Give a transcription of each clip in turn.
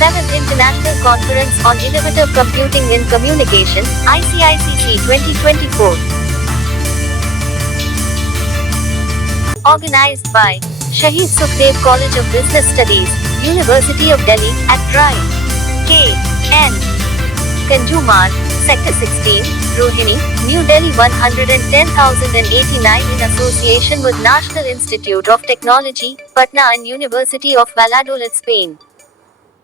7th International Conference on Innovative Computing in Communication, ICICC 2024. Organized by Shaheed Sukhdev College of Business Studies, University of Delhi, at Prime. K.N. Kanju, Marg, Sector 16, Rohini, New Delhi 110,089 in association with National Institute of Technology, PATNA and University of Valladolid, Spain.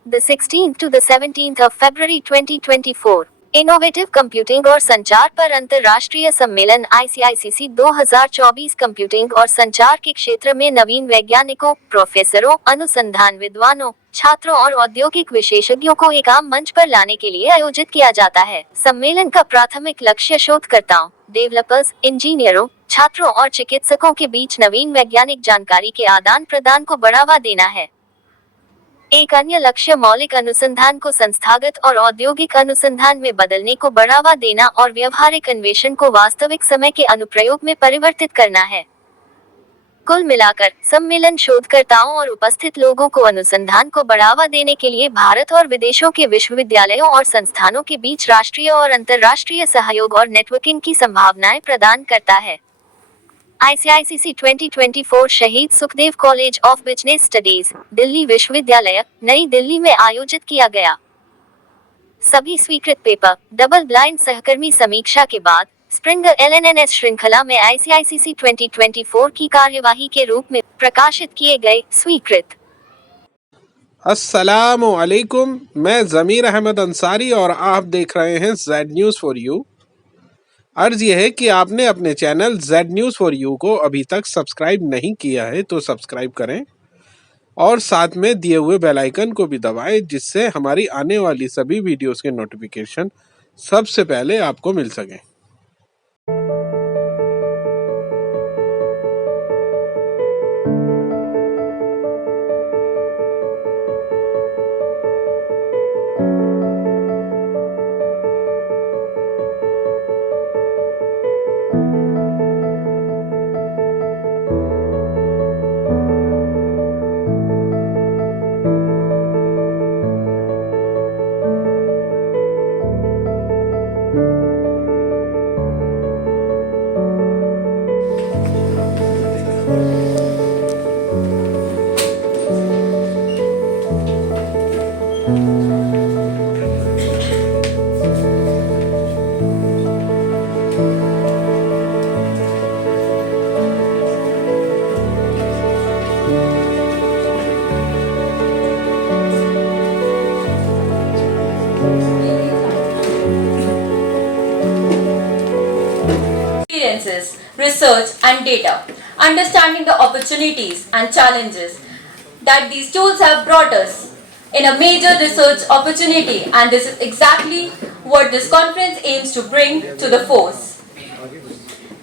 The 16th to the 17th of February 2024. Innovative computing और संचार पर अंतर्राष्ट्रीय सम्मेलन ICICC 2024 computing और संचार के क्षेत्र में नवीन वैज्ञानिकों, प्रोफेसरों, अनुसंधान विद्वानों, छात्रों और औद्योगिक विशेषज्ञों को एक आम मंच पर लाने के लिए आयोजित किया जाता है। सम्मेलन का प्राथमिक लक्ष्य शोधकर्ताओं, डेवलपर्स, इंजीनियरों, छात्रों और चिकित्सकों के बीच नवीन वैज्ञानिक जानकारी के आदान प्रदान को बढ़ावा देना है। एक अन्य लक्ष्य मौलिक अनुसंधान को संस्थागत और औद्योगिक अनुसंधान में बदलने को बढ़ावा देना और व्यवहारिक अन्वेषण को वास्तविक समय के अनुप्रयोग में परिवर्तित करना है। कुल मिलाकर, सम्मेलन शोधकर्ताओं और उपस्थित लोगों को अनुसंधान को बढ़ावा देने के लिए भारत और विदेशों के विश्वविद्यालयों और संस्थानों के बीच राष्ट्रीय और अंतर्राष्ट्रीय सहयोग और नेटवर्किंग की संभावनाएं प्रदान करता है। ICICC 2024 शहीद Sukhdev college of business studies, Delhi विश्वविद्यालय, नई दिल्ली में आयोजित किया गया। सभी स्वीकृत पेपर डबल ब्लाइंड सहकर्मी समीक्षा के बाद स्प्रिंगर एलएनएनएस श्रृंखला में ICICC 2024 की कार्यवाही के रूप में प्रकाशित किए गए। स्वीकृत। अस्सलामु अलैकुम, मैं ज़मीर अहमद अंसारी और आप देख रहे हैं जेड न्यूज़ फॉर यू। अर्ज यह है कि आपने अपने channel Z news for you को अभी तक सब्सक्राइब नहीं किया है तो सब्सक्राइब करें और साथ में दिए हुए बेल आइकन को भी दबाएं, जिससे हमारी आने वाली सभी वीडियोस के नोटिफिकेशन सबसे पहले आपको मिल सकें। Research and data, understanding the opportunities and challenges that these tools have brought us in a major research opportunity, and this is exactly what this conference aims to bring to the force.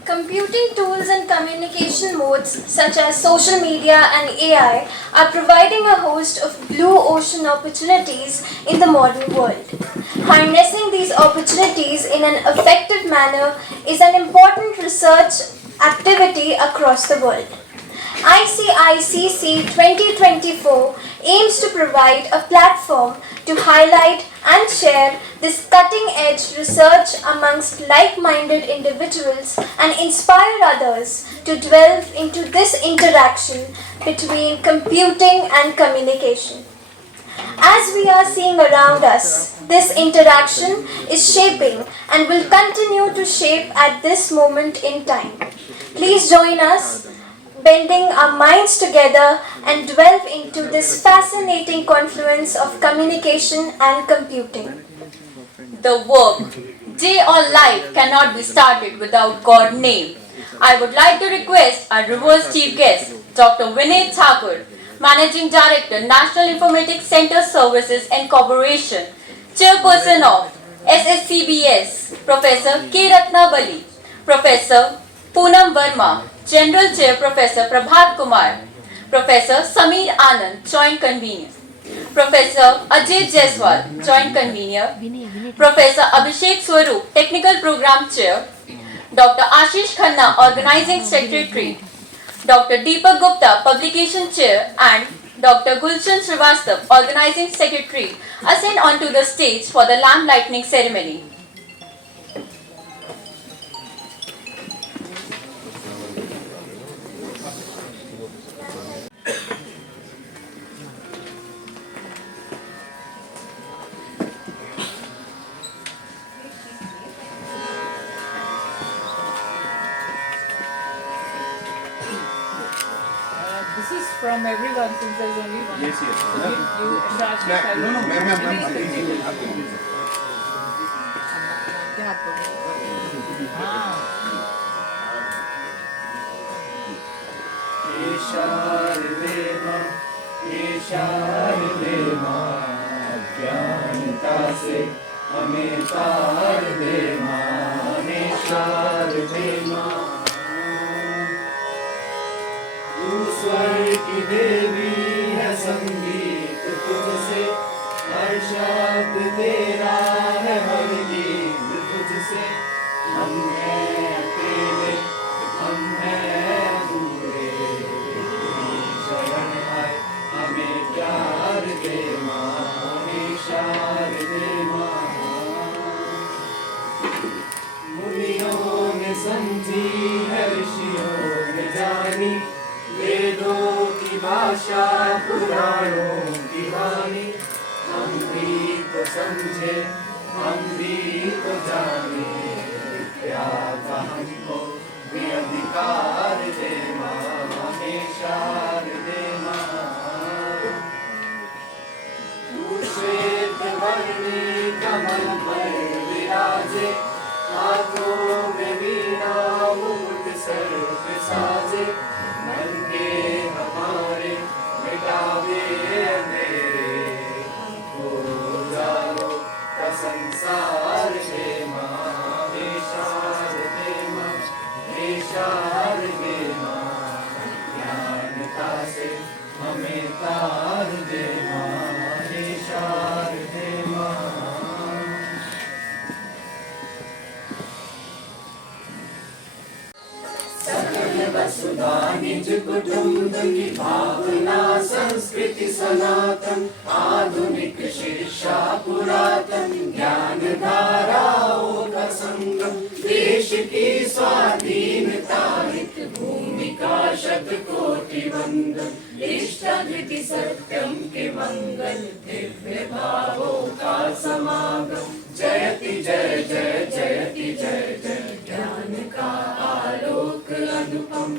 Computing tools and communication modes such as social media and AI are providing a host of blue ocean opportunities in the modern world. Harnessing these opportunities in an effective manner is an important research activity across the world. ICICC 2024 aims to provide a platform to highlight and share this cutting-edge research amongst like-minded individuals and inspire others to delve into this interaction between computing and communication. As we are seeing around us, this interaction is shaping and will continue to shape at this moment in time. Please join us, bending our minds together and delve into this fascinating confluence of communication and computing. The work, day or life, cannot be started without God's name. I would like to request our reverse chief guest, Dr. Vinay Thakur, Managing Director, National Informatics Center Services and Corporation, Chairperson of SSCBS, Professor K. Ratnabali, Professor Poonam Verma, General Chair Professor Prabhat Kumar, Professor Sameer Anand, Joint Convener, Professor Ajay Jaiswal, Joint Convener, Professor Abhishek Swaroop, Technical Program Chair, Dr. Ashish Khanna, Organizing Secretary, Dr. Deepak Gupta, Publication Chair, and Dr. Gulshan Srivastava, Organizing Secretary, ascend onto the stage for the lamp lighting ceremony. This is from everyone since there's only one. Yes, yes. So you charge me No, no, ma'am, ma'am, ma'am. ज्ञानता से हमें तार दे माँ, निशार दे माँ। तू स्वर की देवी है, संगीत तुझसे, हर शब्द तेरा है, हर गीत तुझसे। हम हैं अकेले, हम हैं अधूरे, तेरी शरण आए हमें प्यार दे माँ, निशार दे माँ। मुनियों ने समझी है, ऋषियों ने जानी, वेदों की भाषा, पुराणों की वाणी। हम भी तो समझे, हम भी तो जाने, क्या था हमको भी अधिकार दे माँ, निशार दे माँ। तू श्वेत वर्णी कमल पर विराजे, हाथों में वीणा मुकुट सर पे साजे। मन के हमारे मिटावे अंधेरे, हमको उजालों का संसार दे माँ, निशार दे माँ, निशार दे माँ। ज्ञानता से हमें तार दे माँ, निशार दे माँ। सकल वसुधा निज कुटुंब की भावना, संस्कृति सनातन, आधुनिक शिक्षा पुरातन, ज्ञान धाराओं का संगम। देश की स्वाधीनता हित भूमिका शतकोटि वंदन, निष्ठा धृति सत्यम के मंगल, दिव्य भावों का समागम। जयति जय जय जयति जय जय, ज्ञान का आलोक अनुपम।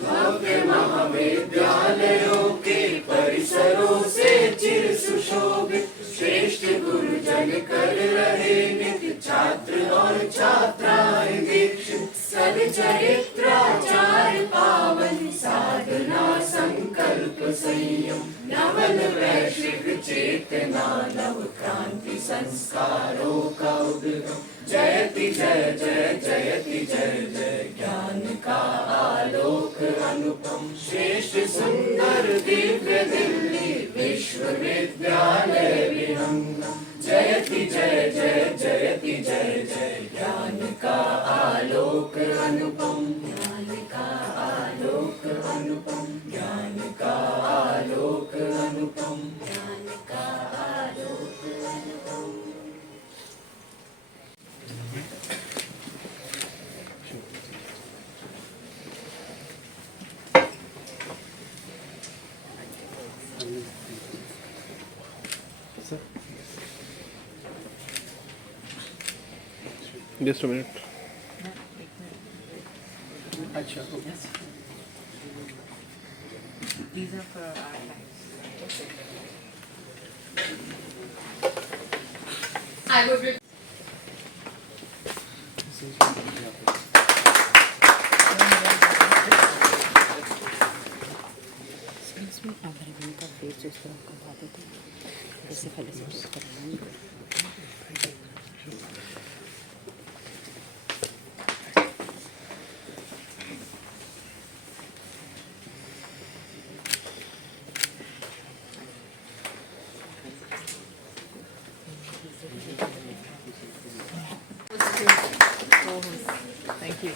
भव्य महाविद्यालयों के परिसरों से चिर सुशोभित, श्रेष्ठ गुरुजन कर रहे नित्य, छात्र और छात्राएं दीक्षित। सच्चरित्राचार पावन, साधना संकल्प संयम, नवल वैश्विक चेतना, नव क्रांति संस्कारों का उद्गम। जयति जय जय जयति जय जय, ज्ञान का आलोक अनुपम। श्रेष्ठ सुंदर दिव्य दिल्ली विश्वविद्यालय विहंगम। जयति जय जय जयति जय जय, ज्ञान का आलोक अनुपम, ज्ञान का आलोक अनुपम, ज्ञान का आलोक अनुपम, ज्ञान का आलोक अनुपम। Just a minute. Acha, okay. These are for our lives. I would Excuse me, I'm going to bring up face just to about it. This is for Thank you.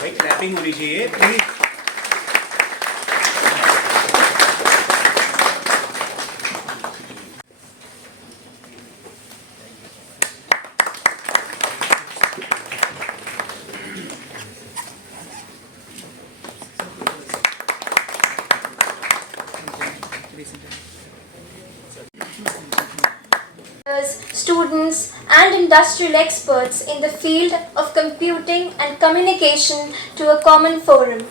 भाई क्लैपिंग होनी चाहिए please. Students and industrial experts in the field of computing and communication to a common forum.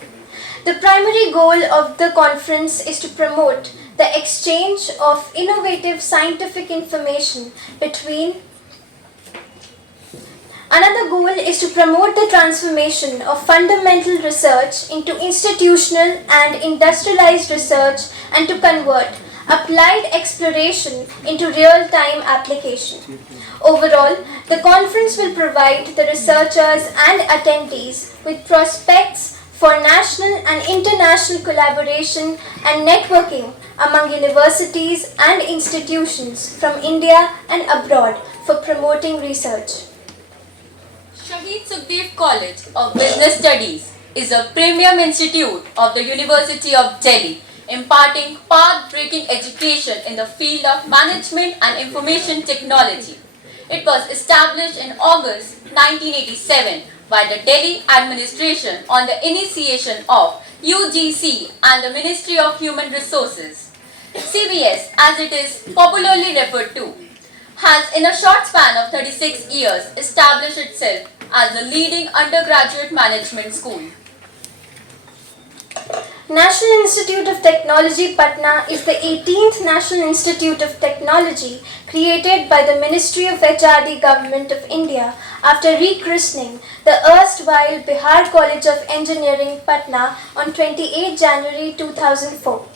The primary goal of the conference is to promote the exchange of innovative scientific information between. Another goal is to promote the transformation of fundamental research into institutional and industrialized research and to convert applied exploration into real-time application. Overall, the conference will provide the researchers and attendees with prospects for national and international collaboration and networking among universities and institutions from India and abroad for promoting research. Shaheed SUKHDEV College of Business Studies is a premium institute of the University of Delhi, imparting path-breaking education in the field of management and information technology. It was established in August 1987 by the Delhi administration on the initiation of UGC and the Ministry of Human Resources. CBS, as it is popularly referred to, has in a short span of 36 years established itself as the leading undergraduate management school. National Institute of Technology Patna is the 18th National Institute of Technology created by the Ministry of HRD Government of India after rechristening the erstwhile Bihar College of Engineering Patna on 28 January 2004.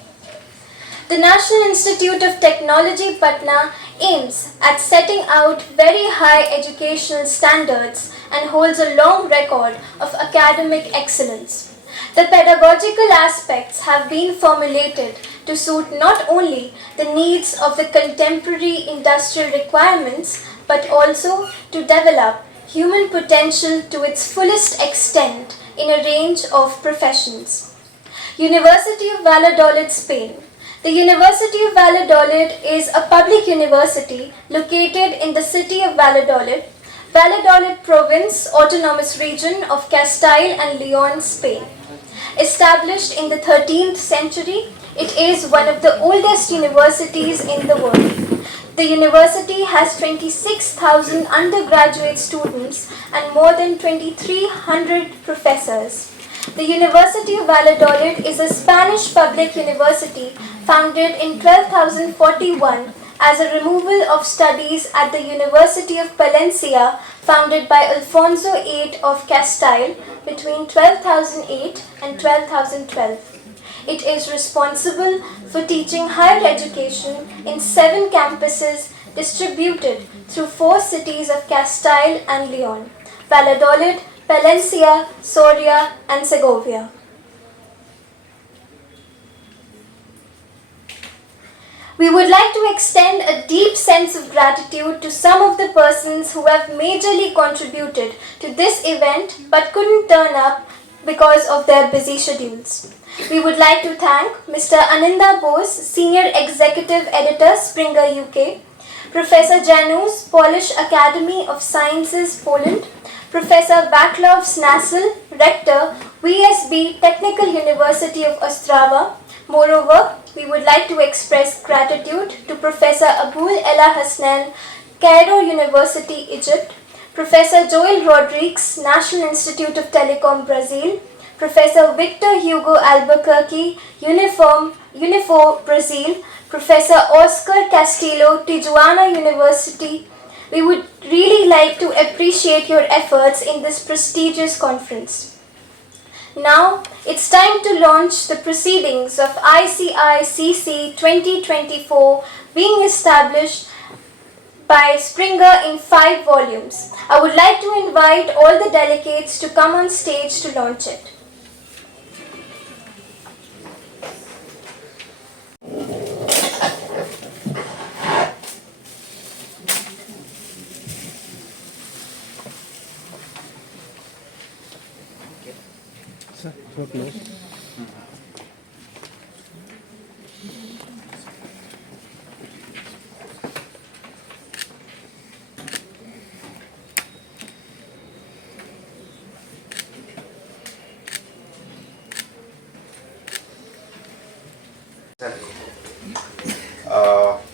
The National Institute of Technology Patna aims at setting out very high educational standards and holds a long record of academic excellence. The pedagogical aspects have been formulated to suit not only the needs of the contemporary industrial requirements but also to develop human potential to its fullest extent in a range of professions. University of Valladolid, Spain. The University of Valladolid is a public university located in the city of Valladolid, Valladolid Province, Autonomous Region of Castile and Leon, Spain. Established in the 13th century, it is one of the oldest universities in the world. The university has 26,000 undergraduate students and more than 2,300 professors. The University of Valladolid is a Spanish public university founded in 12,041 as a removal of studies at the University of Palencia founded by Alfonso VIII of Castile between 12,008 and 12,012. It is responsible for teaching higher education in 7 campuses distributed through 4 cities of Castile and Leon: Valladolid, Palencia, Soria, and Segovia. We would like to extend a deep sense of gratitude to some of the persons who have majorly contributed to this event but couldn't turn up because of their busy schedules. We would like to thank Mr. Aninda Bose, Senior Executive Editor, Springer UK, Professor Janus, Polish Academy of Sciences, Poland, Professor Vaclav Snasel, Rector, VSB Technical University of Ostrava. Moreover, we would like to express gratitude to Professor Abul Ella Hasnan, Cairo University, Egypt, Professor Joel Rodrigues, National Institute of Telecom, Brazil, Professor Victor Hugo Albuquerque, Unifor, Brazil, Professor Oscar Castillo, Tijuana University. We would really like to appreciate your efforts in this prestigious conference. Now, it's time to launch the proceedings of ICICC 2024 being established by Springer in 5 volumes. I would like to invite all the delegates to come on stage to launch it.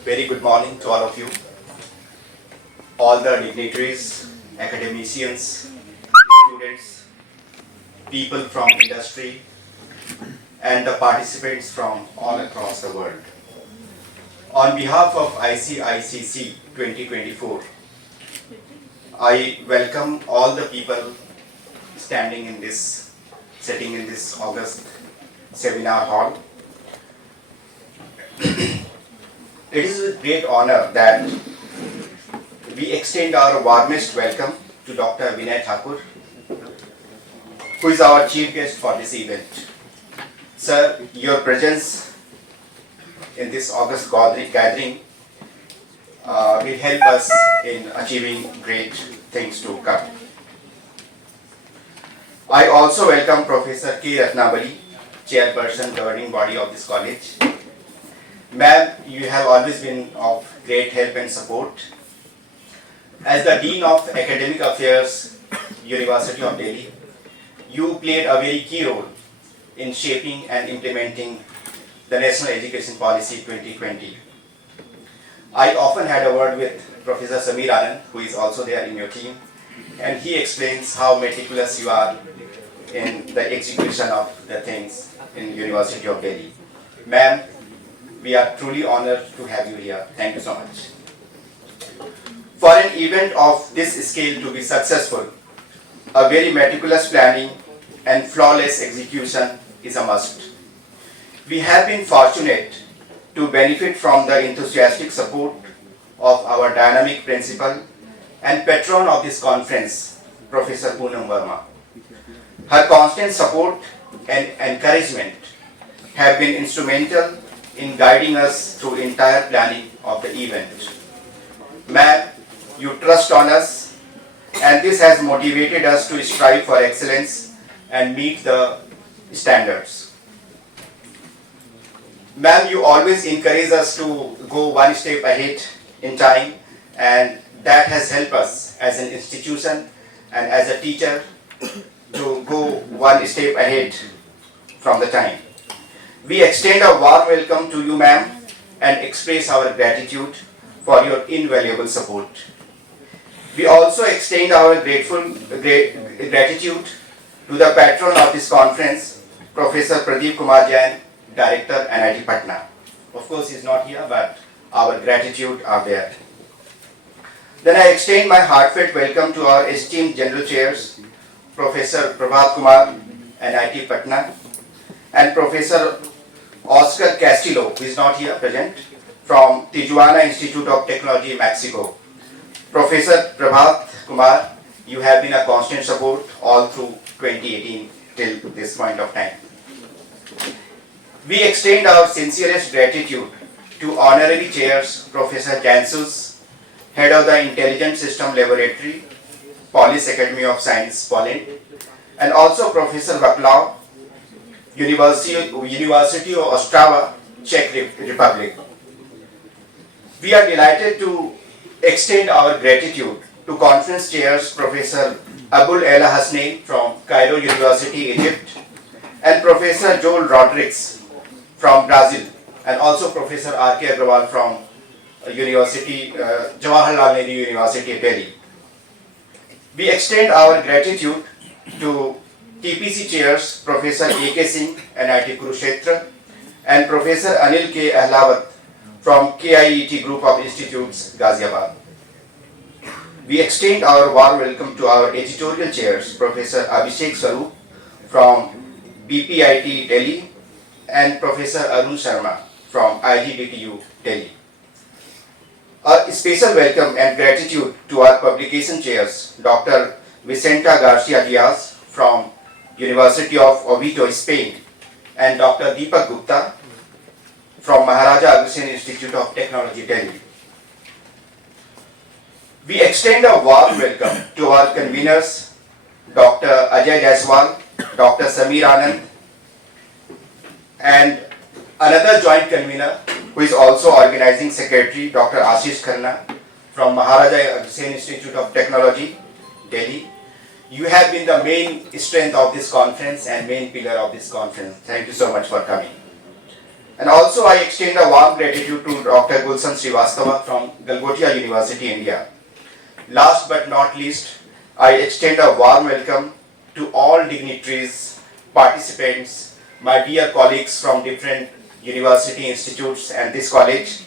Very good morning to all of you, all the dignitaries, academicians, students, people from industry, and the participants from all across the world. On behalf of ICICC 2024, I welcome all the people standing in this, sitting in this August seminar hall. It is a great honor that we extend our warmest welcome to Dr. Vinay Thakur, who is our chief guest for this event. Sir, your presence in this August gathering will help us in achieving great things to come. I also welcome Professor K. Ratnabali, Chairperson, Governing Body of this college. Ma'am, you have always been of great help and support. As the Dean of Academic Affairs, University of Delhi, you played a very key role in shaping and implementing the National Education Policy 2020. I often had a word with Professor Samir Anand, who is also there in your team, and he explains how meticulous you are in the execution of the things in University of Delhi. Ma'am, we are truly honored to have you here. Thank you so much. For an event of this scale to be successful, a very meticulous planning and flawless execution is a must. We have been fortunate to benefit from the enthusiastic support of our dynamic principal and patron of this conference, Professor Poonam Verma. Her constant support and encouragement have been instrumental in guiding us through entire planning of the event. Ma'am, you trust on us, and this has motivated us to strive for excellence and meet the standards. Ma'am, you always encourage us to go one step ahead in time, and that has helped us as an institution and as a teacher to go one step ahead from the time. We extend a warm welcome to you, ma'am, and express our gratitude for your invaluable support. We also extend our gratitude to the patron of this conference, Professor Pradeep Kumar Jain, Director, NIT Patna. Of course, he is not here, but our gratitude are there. Then I extend my heartfelt welcome to our esteemed General Chairs, Professor Prabhat Kumar, NIT Patna, and Professor Oscar Castillo, who is not here present, from Tijuana Institute of Technology, Mexico. Professor Prabhat Kumar, you have been a constant support all through 2018 till this point of time. We extend our sincerest gratitude to Honorary Chairs Professor Jansus, Head of the Intelligent System Laboratory, Police Academy of Science, Poland, and also Professor Vaclav, University of Ostrava, Czech Republic. We are delighted to extend our gratitude to Conference Chairs Professor Abul Ela Hasnain from Cairo University, Egypt, and Professor Joel Rodrigues from Brazil, and also Professor R.K. Agrawal from Jawaharlal Nehru University, Delhi. We extend our gratitude to TPC Chairs Professor A.K. Singh, NIT Kurukshetra, and Professor Anil K. Ahlawat from KIET Group of Institutes, Ghaziabad. We extend our warm welcome to our editorial chairs, Professor Abhishek Swaroop from BPIT Delhi and Professor Arun Sharma from IGBTU Delhi. A special welcome and gratitude to our publication chairs, Dr. Vicenta Garcia Diaz from University of Oviedo, Spain, and Dr. Deepak Gupta from Maharaja Aghasen Institute of Technology, Delhi. We extend a warm welcome to our conveners, Dr. Ajay Jaiswal, Dr. Samir Anand, and another joint convener who is also organizing secretary, Dr. Ashish Khanna from Maharaja Aghasen Institute of Technology, Delhi. You have been the main strength of this conference and main pillar of this conference. Thank you so much for coming. And also I extend a warm gratitude to Dr. Gulshan Srivastava from Galgotia University, India. Last but not least, I extend a warm welcome to all dignitaries, participants, my dear colleagues from different university institutes and this college,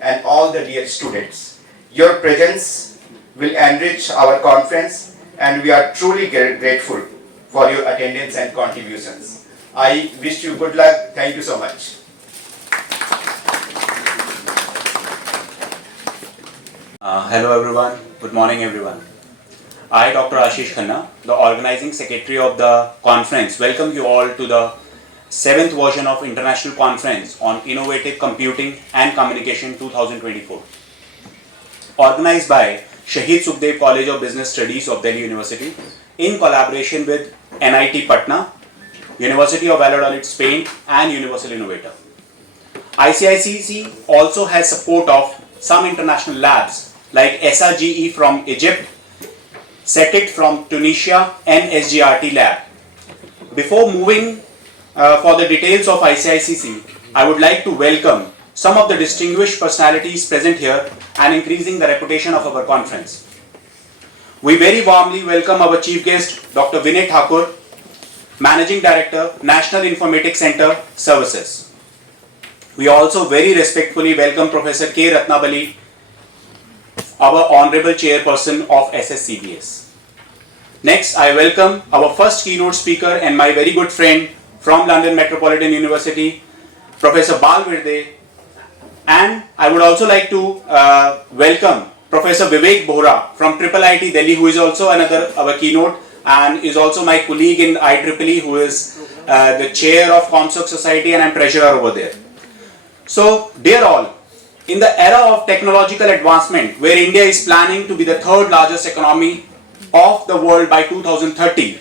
and all the dear students. Your presence will enrich our conference, and we are truly grateful for your attendance and contributions. I wish you good luck. Thank you so much. Hello everyone, good morning everyone. I, Dr. Ashish Khanna, the organizing secretary of the conference, welcome you all to the 7th version of International Conference on Innovative Computing and Communication 2024. Organized by SHAHEED SUKHDEV College of Business Studies of Delhi University in collaboration with NIT Patna, University of Valladolid, Spain, and Universal Innovator. ICICC also has support of some international labs like SRGE from Egypt, SETIT from Tunisia, and SGRT lab. Before moving for the details of ICICC, I would like to welcome some of the distinguished personalities present here and increasing the reputation of our conference. We very warmly welcome our chief guest, Dr. Vinay Thakur, Managing Director, National Informatics Center Services. We also very respectfully welcome Professor K. Ratnabali, our Honorable Chairperson of SSCBS. Next, I welcome our first keynote speaker and my very good friend from London Metropolitan University, Professor Balvirde. And I would also like to welcome Professor Vivek Bohra from IIIT Delhi, who is also another our keynote and is also my colleague in IEEE, who is the chair of ComSoc Society, and I'm treasurer over there. So, dear all, in the era of technological advancement, where India is planning to be the third largest economy of the world by 2030,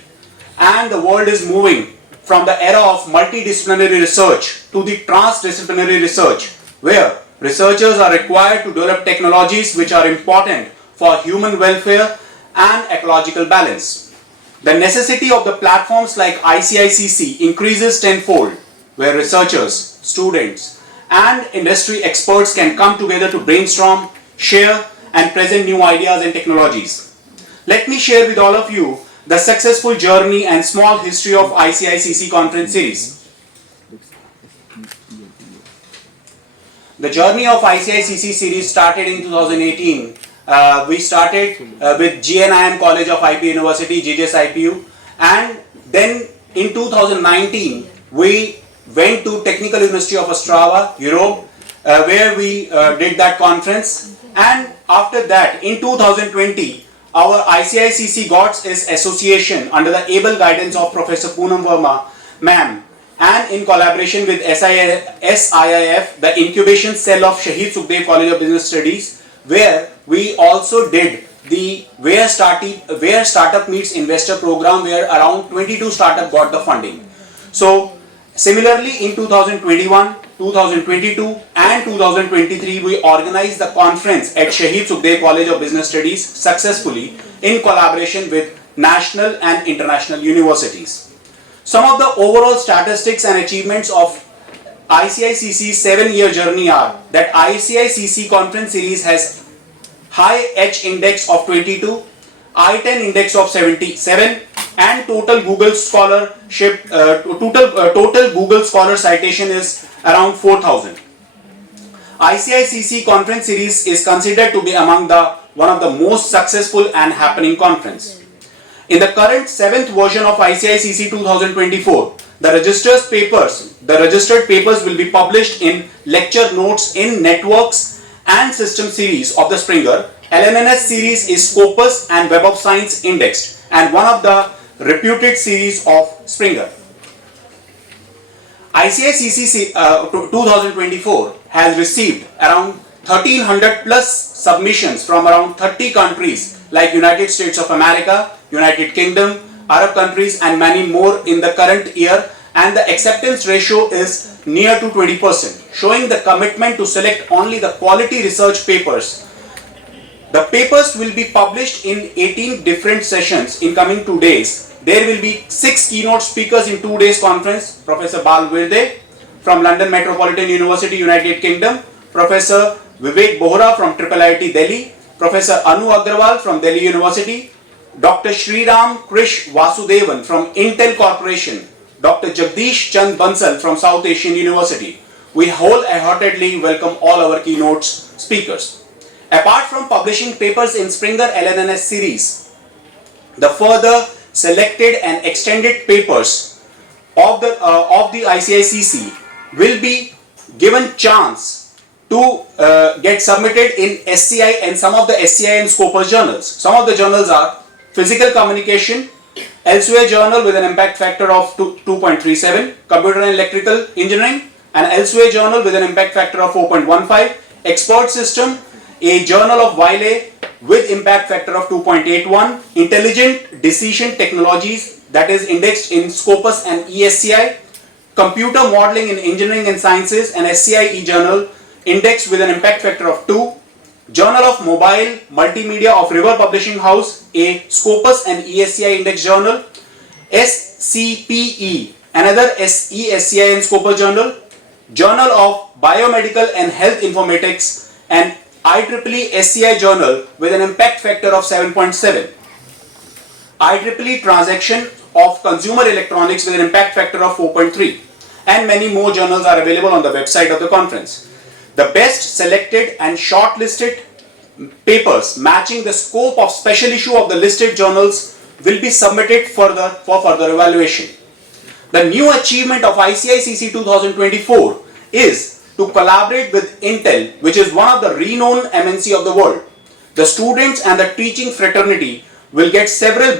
and the world is moving from the era of multidisciplinary research to the transdisciplinary research, where researchers are required to develop technologies which are important for human welfare and ecological balance. The necessity of the platforms like ICICC increases tenfold, where researchers, students, and industry experts can come together to brainstorm, share, and present new ideas and technologies. Let me share with all of you the successful journey and small history of ICICC conference series. The journey of ICICC series started in 2018. We started with GNIM College of IP University, GJS IPU, And then in 2019, we went to Technical University of Ostrava, Europe, where we did that conference. And after that, in 2020, our ICICC got its association under the able guidance of Professor Poonam Verma, ma'am, and in collaboration with SIIF, the incubation cell of SHAHEED SUKHDEV College of Business Studies, where we also did the Where Startup Meets Investor program, where around 22 startups got the funding. So similarly, in 2021, 2022 and 2023, we organized the conference at SHAHEED SUKHDEV College of Business Studies successfully in collaboration with national and international universities. Some of the overall statistics and achievements of ICICC's 7-year journey are that ICICC conference series has high H index of 22, I-10 index of 77, and total Google scholarship, total Google Scholar citation is around 4,000. ICICC conference series is considered to be among one of the most successful and happening conference. In the current 7th version of ICICC 2024, the registered papers will be published in lecture notes in networks and system series of the Springer. LNNS series is Scopus and Web of Science indexed, and one of the reputed series of Springer. ICICC 2024 has received around 1300 plus submissions from around 30 countries like United States of America, United Kingdom, Arab countries, and many more in the current year, and the acceptance ratio is near to 20%, showing the commitment to select only the quality research papers. The papers will be published in 18 different sessions in coming 2 days. There will be 6 keynote speakers in 2 days conference: Professor Bal Virde from London Metropolitan University, United Kingdom, Professor Vivek Bohra from IIIT Delhi, Professor Anu Agrawal from Delhi University, Dr. Sriram Krish Vasudevan from Intel Corporation, Dr. Jagdish Chand Bansal from South Asian University. We wholeheartedly welcome all our keynote speakers. Apart from publishing papers in Springer LNNS series, the further selected and extended papers of the ICICC will be given chance to get submitted in SCI and some of the SCI and Scopus journals. Some of the journals are Physical Communication, Elsewhere Journal with an impact factor of 2.37, Computer and Electrical Engineering, and Elsewhere Journal with an impact factor of 4.15, Expert System, a journal of Wiley with impact factor of 2.81, Intelligent Decision Technologies, that is indexed in Scopus and ESCI, Computer Modeling in Engineering and Sciences, and SCI journal indexed with an impact factor of 2, Journal of Mobile Multimedia of River Publishing House, a Scopus and ESCI index journal, SCPE, another SESCI and Scopus journal, Journal of Biomedical and Health Informatics, and IEEE SCI journal with an impact factor of 7.7, IEEE Transaction of Consumer Electronics with an impact factor of 4.3, and many more journals are available on the website of the conference. The best selected and shortlisted papers matching the scope of special issue of the listed journals will be submitted for further evaluation. The new achievement of ICICC 2024 is to collaborate with Intel, which is one of the renowned MNC of the world. The students and the teaching fraternity will get several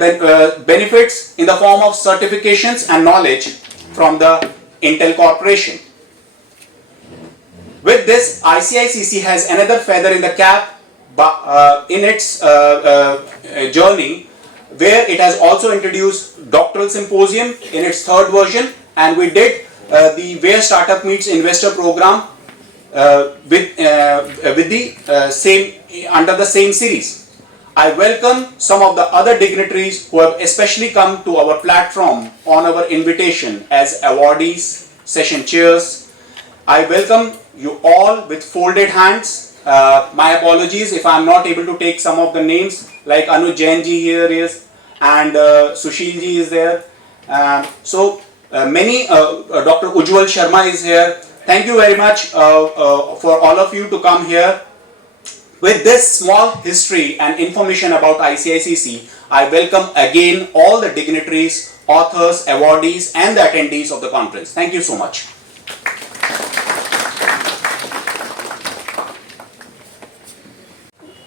benefits in the form of certifications and knowledge from the Intel Corporation. With this, ICICC has another feather in the cap in its journey, where it has also introduced Doctoral Symposium in its 3rd version, and we did the Where Startup Meets Investor program with the under the same series. I welcome some of the other dignitaries who have especially come to our platform on our invitation as awardees, session chairs. I welcome you all with folded hands. My apologies if I am not able to take some of the names, like Anuj Jain ji here is, and Sushil ji is there. Dr. Ujjwal Sharma is here. Thank you very much for all of you to come here. With this small history and information about ICICC, I welcome again all the dignitaries, authors, awardees and the attendees of the conference. Thank you so much.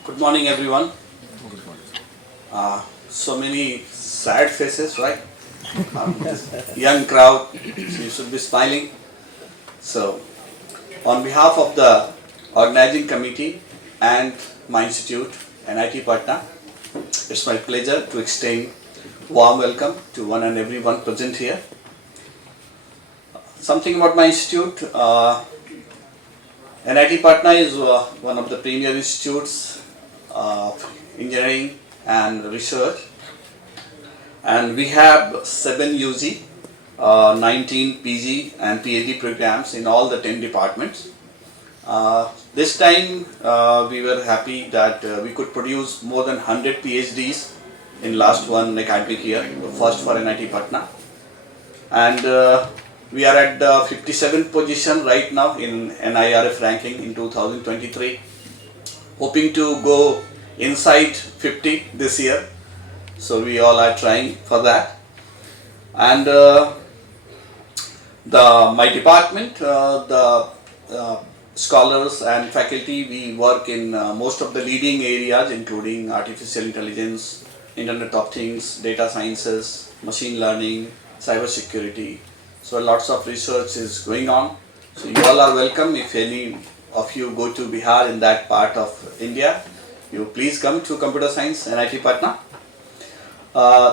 Good morning everyone. So many sad faces, right? This young crowd, so you should be smiling. So, on behalf of the organizing committee and my institute, NIT Patna, it's my pleasure to extend warm welcome to one and everyone present here. Something about my institute. NIT Patna is one of the premier institutes of engineering and research, and we have 7 UG, 19 PG and PhD programs in all the 10 departments. This time we were happy that we could produce more than 100 PhDs in last one academic year, the first for NIT Patna, and we are at the 57th position right now in NIRF ranking in 2023, hoping to go inside 50 this year. So we all are trying for that. And my department, the scholars and faculty, we work in most of the leading areas, including artificial intelligence, Internet of Things, data sciences, machine learning, cyber security. So lots of research is going on. So you all are welcome. If any of you go to Bihar in that part of India, you please come to Computer Science NIT Patna.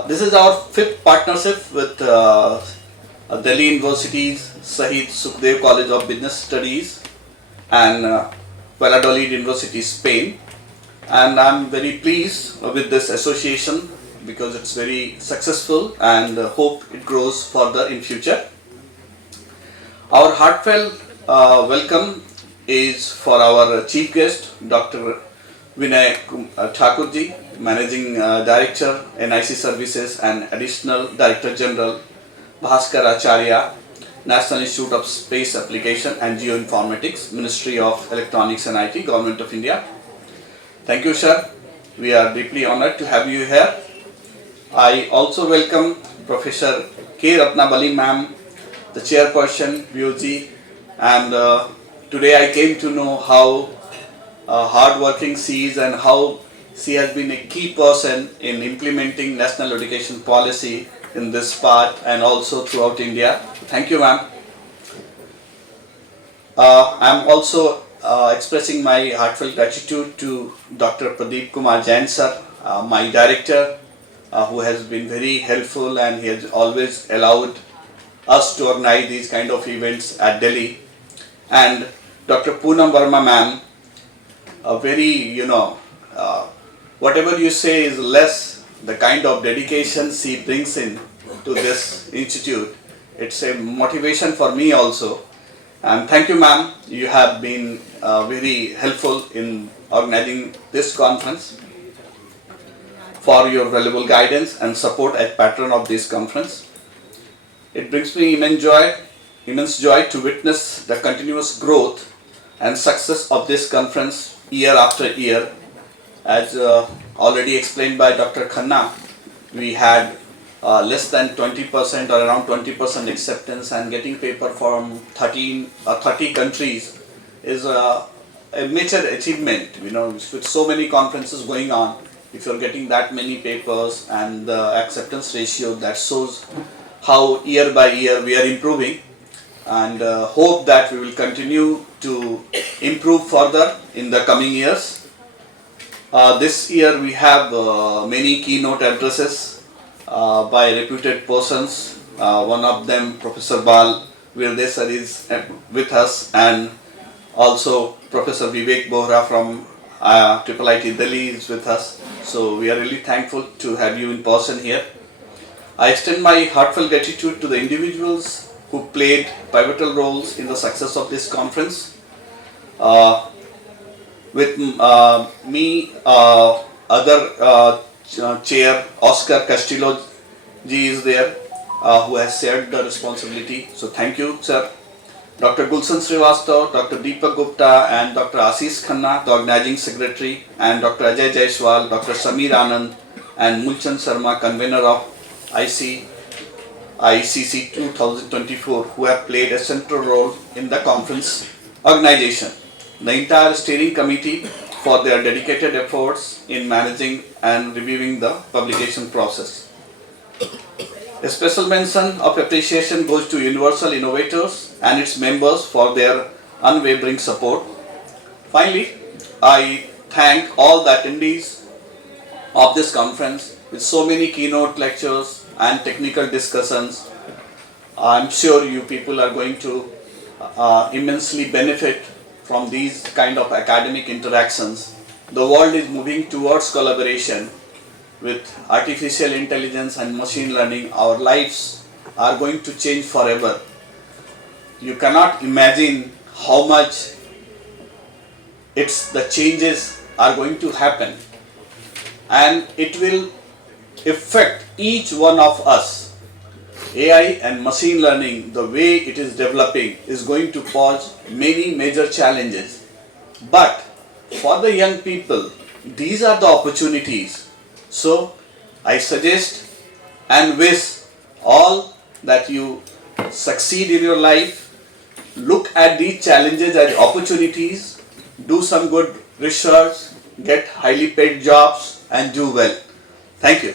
This is our 5th partnership with Delhi University's SHAHEED SUKHDEV College of Business Studies and Valladolid University, Spain. And I'm very pleased with this association because it's very successful and hope it grows further in future. Our heartfelt welcome is for our chief guest, Dr. Vinay Thakurji, Managing Director, NIC Services and Additional Director General, Bhaskar Acharya, National Institute of Space Application and Geoinformatics, Ministry of Electronics and IT, Government of India. Thank you, sir. We are deeply honored to have you here. I also welcome Professor K. Ratnabali ma'am, the chairperson, VOG, and today I came to know how hard-working she is and how she has been a key person in implementing national education policy in this part and also throughout India. Thank you, ma'am. I'm also expressing my heartfelt gratitude to Dr. Pradeep Kumar Jain sir, my director, who has been very helpful and he has always allowed us to organize these kind of events at Delhi, and Dr. Poonam Verma ma'am, a very, whatever you say is less, the kind of dedication she brings in to this institute. It's a motivation for me also. And thank you, ma'am. You have been very helpful in organizing this conference, for your valuable guidance and support as patron of this conference. It brings me immense joy to witness the continuous growth and success of this conference year after year. As already explained by Dr. Khanna, we had less than 20% or around 20% acceptance, and getting paper from 30 countries is a major achievement. With so many conferences going on, if you're getting that many papers and the acceptance ratio, that shows how year by year we are improving, and hope that we will continue to improve further in the coming years. This year we have many keynote addresses by reputed persons. One of them, Professor Bal Virdesar, is with us, and also Professor Vivek Bohra from IIT Delhi is with us. So we are really thankful to have you in person here. I extend my heartfelt gratitude to the individuals who played pivotal roles in the success of this conference. With me, other chair Oscar Castillo ji is there, who has shared the responsibility. So thank you, sir. Dr. Gulshan Srivastava, Dr. Deepak Gupta and Dr. Ashish Khanna, the organizing secretary, and Dr. Ajay Jaiswal, Dr. Samir Anand, and Mulchan Sharma, convener of ICICC 2024, who have played a central role in the conference organization. The entire steering committee for their dedicated efforts in managing and reviewing the publication process. A special mention of appreciation goes to Universal Innovators and its members for their unwavering support. Finally, I thank all the attendees of this conference with so many keynote lectures and technical discussions. I'm sure you people are going to immensely benefit from these kind of academic interactions. The world is moving towards collaboration with artificial intelligence and machine learning. Our lives are going to change forever. You cannot imagine how much the changes are going to happen, and it will affect each one of us. AI and machine learning, the way it is developing, is going to pose many major challenges. But for the young people, these are the opportunities. So I suggest and wish all that you succeed in your life. Look at these challenges as opportunities. Do some good research, get highly paid jobs, and do well. Thank you.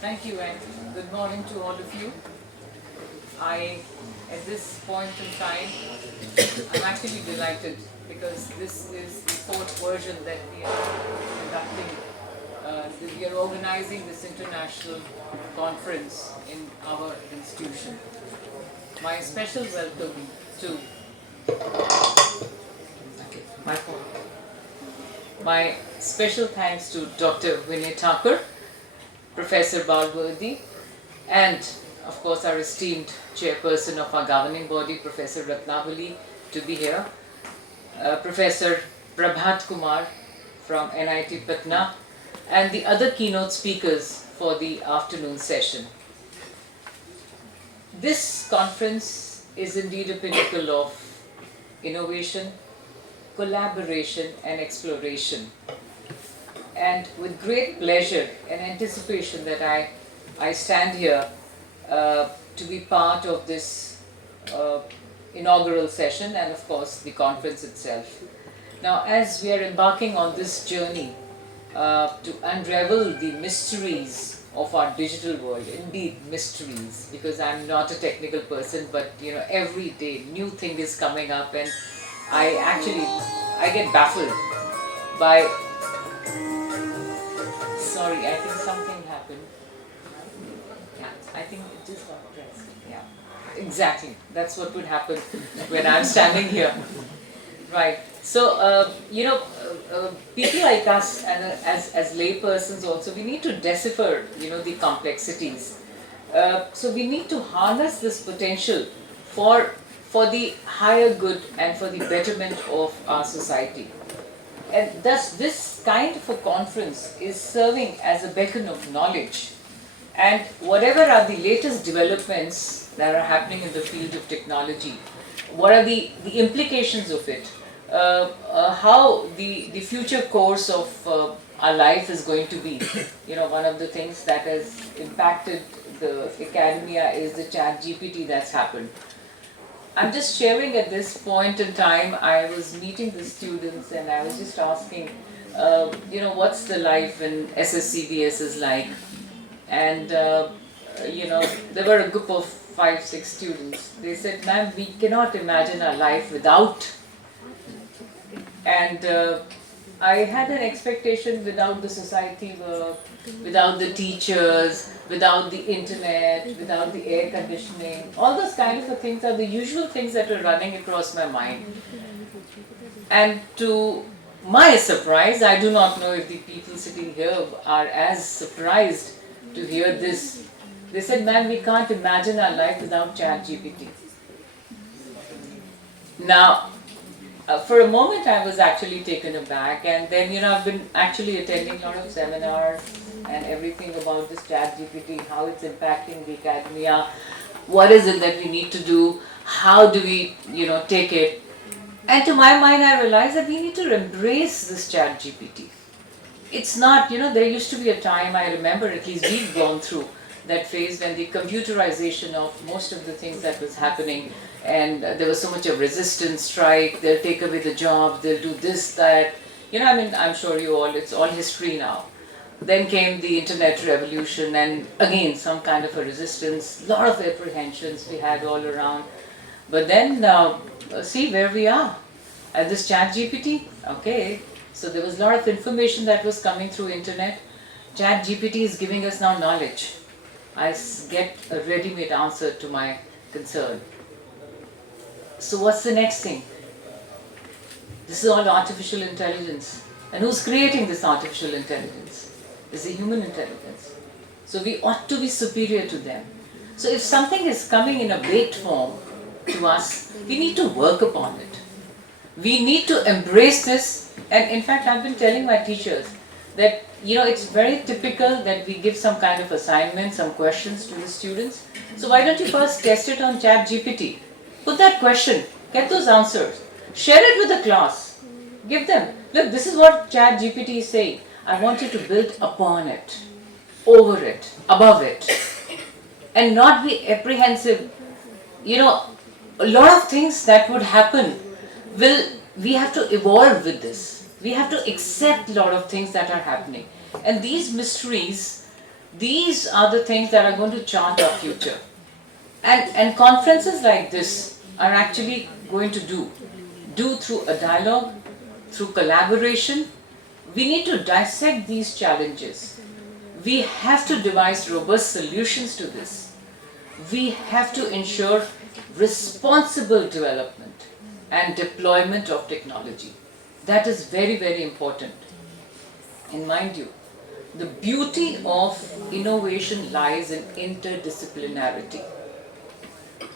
Thank you, and good morning to all of you. At this point in time, I'm actually delighted because this is the fourth version that we are conducting. We are organizing this international conference in our institution. My special welcome to my special thanks to Dr. Vinay Thakur, Professor Balwardi, and of course our esteemed chairperson of our governing body, Professor Ratnavali, to be here, Professor Prabhat Kumar from NIT Patna, and the other keynote speakers for the afternoon session. This conference is indeed a pinnacle of innovation, collaboration and exploration. And with great pleasure and anticipation that I stand here to be part of this inaugural session and of course the conference itself. Now, as we are embarking on this journey to unravel the mysteries of our digital world, indeed mysteries, because I'm not a technical person, but every day new thing is coming up, and I get baffled by, sorry, I think something happened. Yeah, I think it just got pressed. Yeah, exactly. That's what would happen when I'm standing here. Right. So, people like us, and as lay persons also, we need to decipher, the complexities. So we need to harness this potential for the higher good and for the betterment of our society. And thus, this kind of a conference is serving as a beacon of knowledge. And whatever are the latest developments that are happening in the field of technology, what are the implications of it? How the future course of our life is going to be. One of the things that has impacted the academia is the ChatGPT that's happened. I'm just sharing at this point in time, I was meeting the students and I was just asking, what's the life in SSCBS is like? And, there were a group of 5-6 students. They said, ma'am, we cannot imagine our life without. And I had an expectation without the society work, without the teachers, without the internet, without the air conditioning. All those kinds of things are the usual things that are running across my mind. And to my surprise, I do not know if the people sitting here are as surprised to hear this. They said, ma'am, we can't imagine our life without ChatGPT. Now, for a moment I was actually taken aback, and then I've been actually attending a lot of seminars and everything about this ChatGPT, how it's impacting the academia. what is it that we need to do, how do we, take it. And to my mind, I realized that we need to embrace this chat GPT. It's not, there used to be a time, I remember, at least we've gone through that phase when the computerization of most of the things that was happening, and there was so much of resistance, strike, they'll take away the job, they'll do this, that. I'm sure it's all history now. Then came the internet revolution, and again, some kind of a resistance, lot of apprehensions we had all around. But then, see where we are. At this chat GPT, okay, so there was a lot of information that was coming through internet. Chat GPT is giving us now knowledge. I get a ready-made answer to my concern. So what's the next thing? This is all artificial intelligence. And who's creating this artificial intelligence? It's a human intelligence. So we ought to be superior to them. So if something is coming in a baked form to us, we need to work upon it. We need to embrace this. And in fact, I've been telling my teachers that, it's very typical that we give some kind of assignment, some questions to the students. So why don't you first test it on Chat GPT? Put that question, get those answers, share it with the class, give them, look, this is what Chat GPT is saying. I want you to build upon it, over it, above it, and not be apprehensive. A lot of things that would happen we have to evolve with this. We have to accept a lot of things that are happening. And these mysteries, these are the things that are going to chart our future. And conferences like this are actually going to do through a dialogue, through collaboration. We need to dissect these challenges. We have to devise robust solutions to this. We have to ensure responsible development and deployment of technology. That is very, very important. And mind you, the beauty of innovation lies in interdisciplinarity.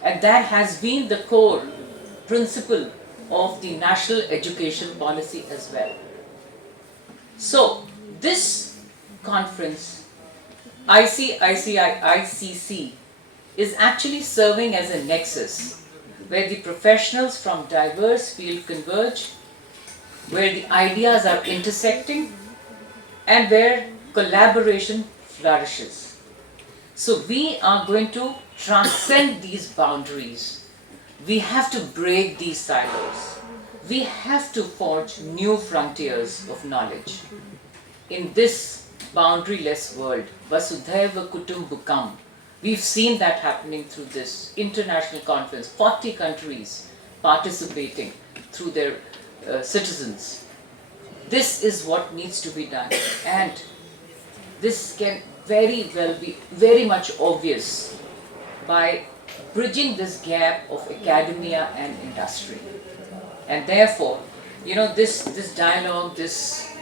And that has been the core principle of the national education policy as well. So, this conference, ICICC, is actually serving as a nexus where the professionals from diverse fields converge, where the ideas are intersecting, and where collaboration flourishes. So we are going to transcend these boundaries. We have to break these silos. We have to forge new frontiers of knowledge. In this boundaryless world, Vasudhaiva Kutumbakam, we've seen that happening through this international conference, 40 countries participating through their citizens. This is what needs to be done, and this can very well be very much obvious by bridging this gap of academia and industry. And therefore, this dialogue, this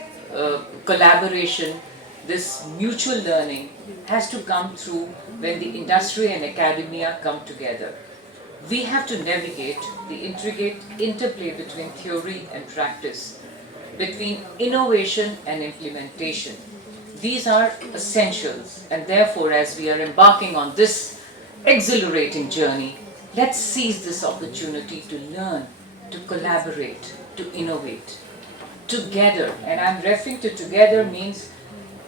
collaboration, this mutual learning has to come through when the industry and academia come together. We have to navigate the intricate interplay between theory and practice, between innovation and implementation. These are essentials, and therefore, as we are embarking on this exhilarating journey, let's seize this opportunity to learn, to collaborate, to innovate together. And I'm referring to together means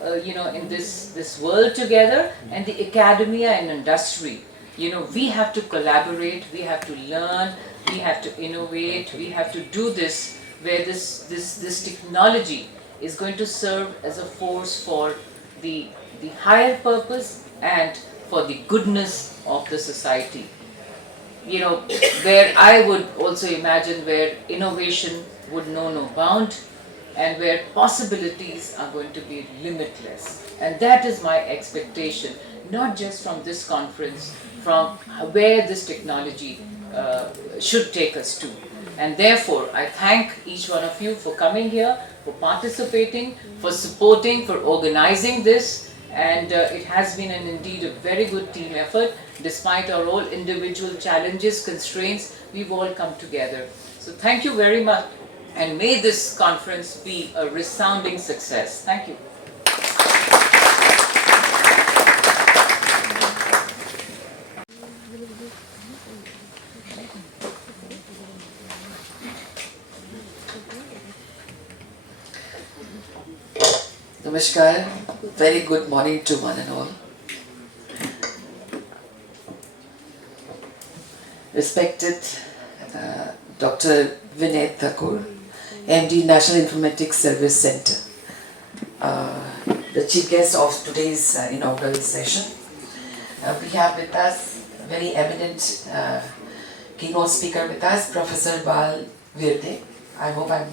in this world together, and the academia and industry. We have to collaborate, we have to learn, we have to innovate, we have to do this where this technology is going to serve as a force for the higher purpose and for the goodness of the society. Where I would also imagine where innovation would know no bound, and where possibilities are going to be limitless. And that is my expectation, not just from this conference, from where this technology should take us to. And therefore, I thank each one of you for coming here, for participating, for supporting, for organizing this. And it has been indeed a very good team effort. Despite our all individual challenges, constraints, we've all come together. So thank you very much. And may this conference be a resounding success. Thank you. Namaskar, very good morning to one and all. Respected Dr. Vinay Thakur, MD National Informatics Service Center, the chief guest of today's inaugural session. We have with us a very eminent keynote speaker with us, Professor Bal Virde. I hope I'm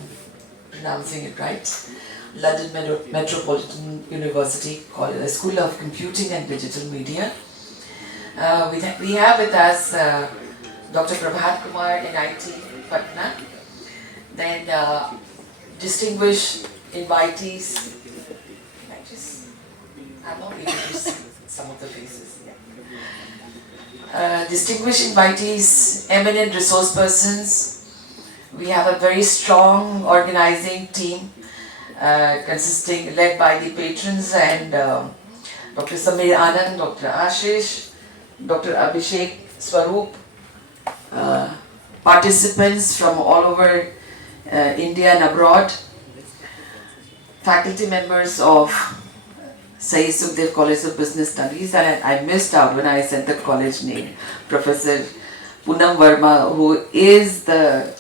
pronouncing it right. London Metropolitan University School of Computing and Digital Media. We have with us Dr. Prabhat Kumar, NIT, Patna. Then distinguished invitees. I'm not able to see some of the faces. Distinguished invitees, eminent resource persons. We have a very strong organizing team led by the patrons and Dr. Samir Anand, Dr. Ashish, Dr. Abhishek Swaroop, participants from all over India and abroad, faculty members of SUKHDEV College of Business Studies, and I missed out when I said the college name, Professor Poonam Verma, who is the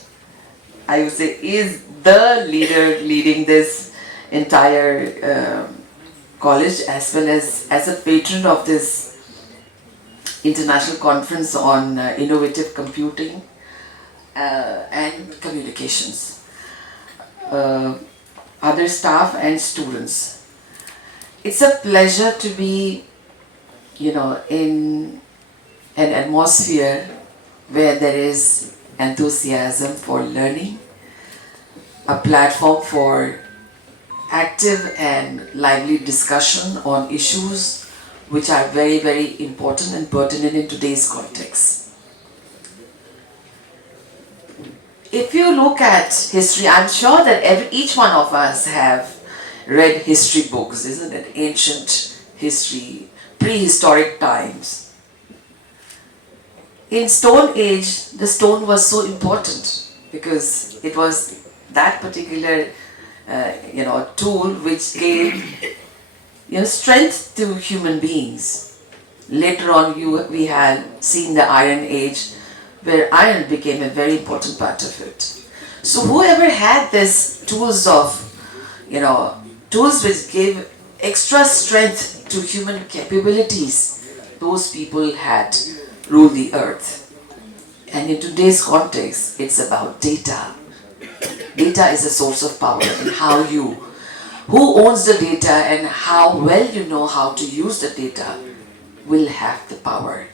leader leading this entire college, as well as a patron of this international conference on innovative computing and communications. Other staff and students. It's a pleasure to be, in an atmosphere where there is enthusiasm for learning, a platform for active and lively discussion on issues which are very, very important and pertinent in today's context. If you look at history, I'm sure that each one of us have read history books, isn't it? Ancient history, prehistoric times. In Stone Age, the stone was so important because it was that particular tool which gave strength to human beings. Later on, we had seen the Iron Age, where iron became a very important part of it. So whoever had this tools which gave extra strength to human capabilities, those people had ruled the earth. And in today's context, it's about data. Data is a source of power, and who owns the data and how well you know how to use the data will have the power.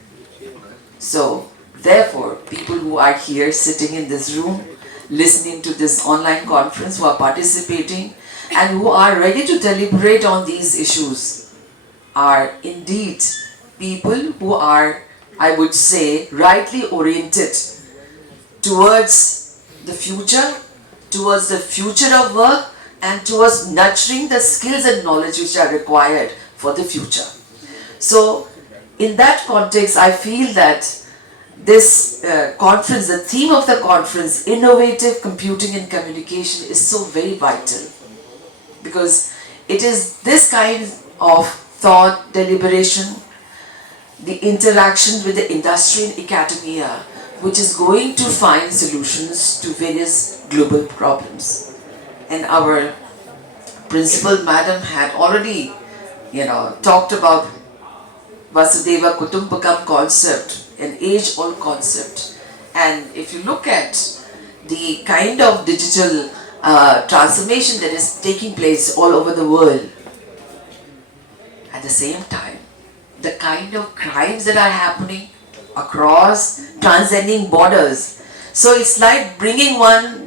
So, therefore, people who are here sitting in this room, listening to this online conference, who are participating, and who are ready to deliberate on these issues are indeed people who are, I would say, rightly oriented towards the future of work, and towards nurturing the skills and knowledge which are required for the future. So, in that context, I feel that this conference, the theme of the conference, Innovative Computing and Communication, is so very vital. Because it is this kind of thought, deliberation, the interaction with the industry and academia, which is going to find solutions to various global problems. And our principal madam had already, talked about Vasudeva Kutumbakam concept, an age-old concept. And if you look at the kind of digital transformation that is taking place all over the world, at the same time, the kind of crimes that are happening across, transcending borders. So it's like bringing one,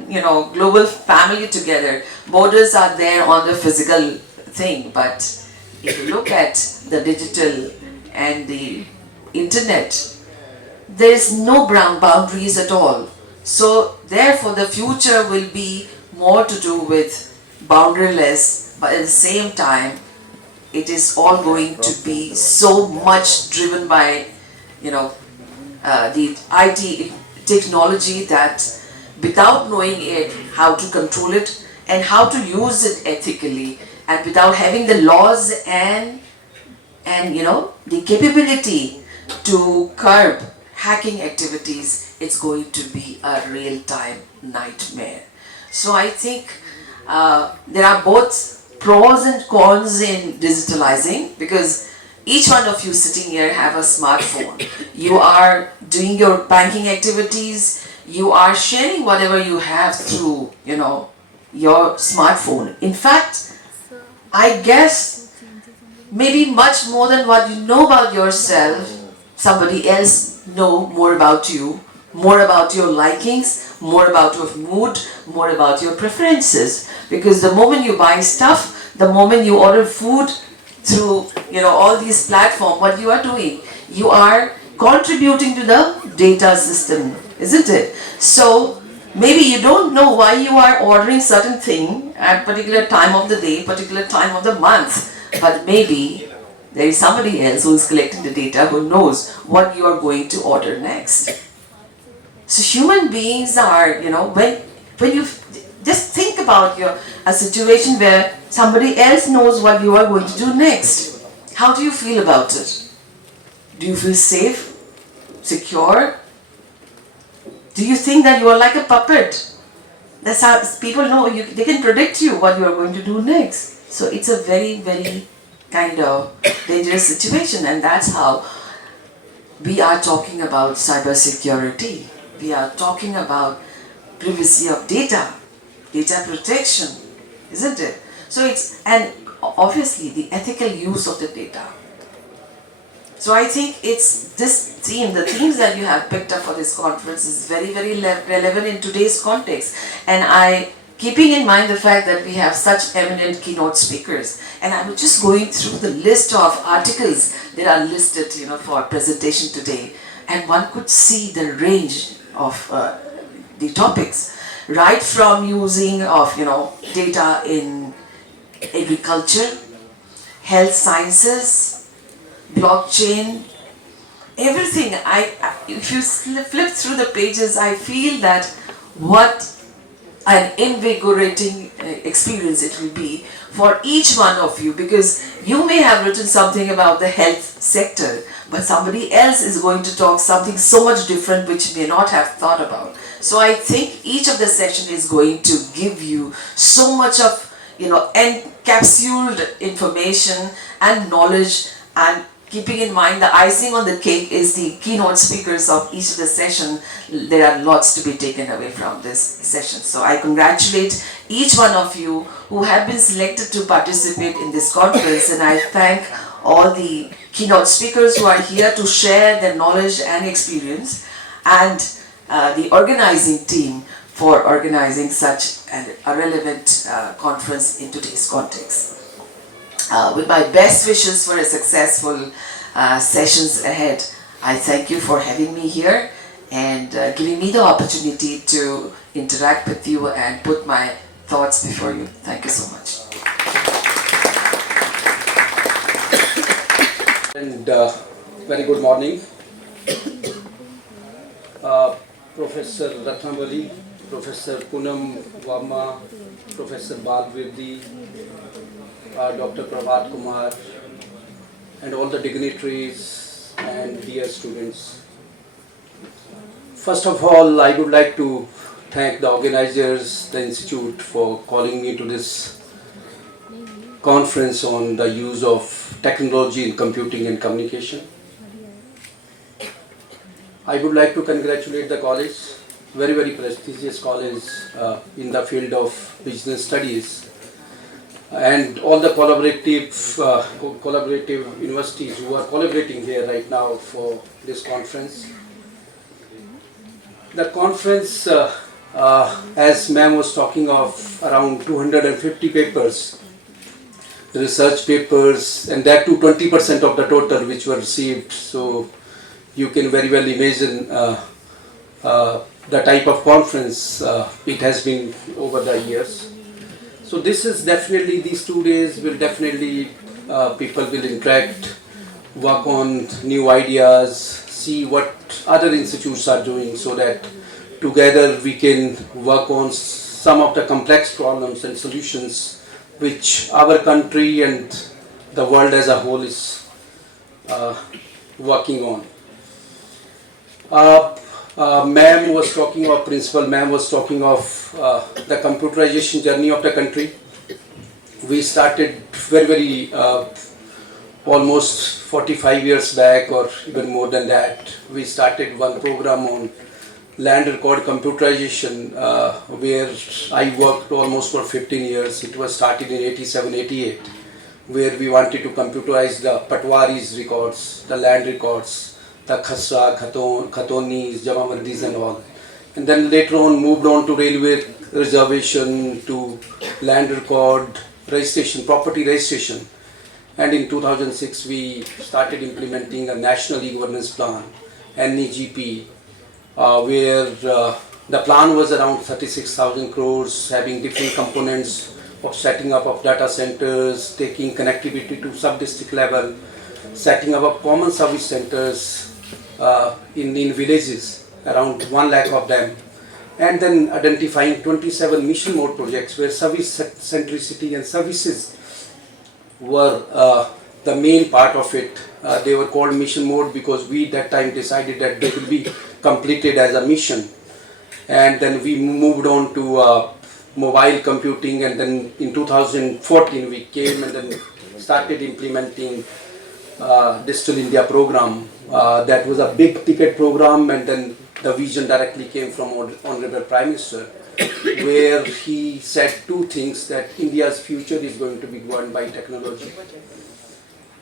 global family together. Borders are there on the physical thing, but if you look at the digital and the internet, there is no boundaries at all. So therefore the future will be more to do with boundaryless, but at the same time, it is all going to be so much driven by, the IT technology that without knowing it, how to control it and how to use it ethically, and without having the laws and the capability to curb hacking activities, it's going to be a real-time nightmare. So I think there are both pros and cons in digitalizing, because each one of you sitting here have a smartphone. You are doing your banking activities, you are sharing whatever you have through, your smartphone. In fact, I guess maybe much more than what you know about yourself, somebody else know more about you, more about your likings, more about your mood, more about your preferences. Because the moment you buy stuff, the moment you order food through all these platforms, what you are doing, you are contributing to the data system, isn't it? So maybe you don't know why you are ordering certain thing at particular time of the day, particular time of the month, but maybe there is somebody else who is collecting the data who knows what you are going to order next. So human beings are, when you just think about a situation where somebody else knows what you are going to do next, how do you feel about it? Do you feel safe, secure? Do you think that you are like a puppet? That's how people know, they can predict you what you are going to do next. So it's a very, very kind of dangerous situation, and that's how we are talking about cybersecurity. We are talking about privacy of data, data protection, isn't it? So and obviously the ethical use of the data. So I think it's this theme, the themes that you have picked up for this conference is very, very relevant in today's context. And keeping in mind the fact that we have such eminent keynote speakers, and I was just going through the list of articles that are listed, for presentation today, and one could see the range of the topics, right from using of data in agriculture, health sciences, blockchain, everything. If you flip through the pages, I feel that what an invigorating experience it will be for each one of you, because you may have written something about the health sector, but somebody else is going to talk something so much different which may not have thought about. So I think each of the session is going to give you so much of encapsulated information and knowledge, and keeping in mind the icing on the cake is the keynote speakers of each of the session. There are lots to be taken away from this session. So I congratulate each one of you who have been selected to participate in this conference, and I thank all the keynote speakers who are here to share their knowledge and experience, and the organizing team for organizing such a relevant conference in today's context. With my best wishes for a successful sessions ahead, I thank you for having me here and giving me the opportunity to interact with you and put my thoughts before you. Thank you so much. And very good morning. Professor Ratnamali, Professor Poonam Varma, Professor Balvirdi, Dr. Prabhat Kumar, and all the dignitaries and dear students. First of all, I would like to thank the organizers, the Institute, for calling me to this conference on the use of technology in computing and communication. I would like to congratulate the college, very, very prestigious college in the field of business studies, and all the collaborative universities who are collaborating here right now for this conference. The conference, as ma'am was talking of, around 250 papers, research papers, and that too 20% of the total which were received. So you can very well imagine the type of conference it has been over the years. So this is definitely, these 2 days will definitely, people will interact, work on new ideas, see what other institutes are doing, so that together we can work on some of the complex problems and solutions which our country and the world as a whole is working on. Ma'am was talking of, Principal Ma'am was talking of the computerization journey of the country. We started very almost 45 years back or even more than that. We started one program on land record computerization where I worked almost for 15 years. It was started in 87-88 where we wanted to computerize the Patwari's records, the land records, the Khasra, Khatonis, Jamavardis and all. And then later on moved on to railway reservation, to land record, registration, property registration. And in 2006 we started implementing a national e-governance plan, NEGP, where the plan was around 36,000 crores, having different components of setting up of data centers, taking connectivity to sub-district level, setting up of common service centers in villages, around 1 lakh of them, and then identifying 27 mission mode projects where service centricity and services were the main part of it. They were called mission mode because we that time decided that they will be completed as a mission. And then we moved on to mobile computing, and then in 2014 we came and then started implementing Digital India program. That was a big ticket program, and then the vision directly came from Honorable Prime Minister, where he said two things: that India's future is going to be governed by technology,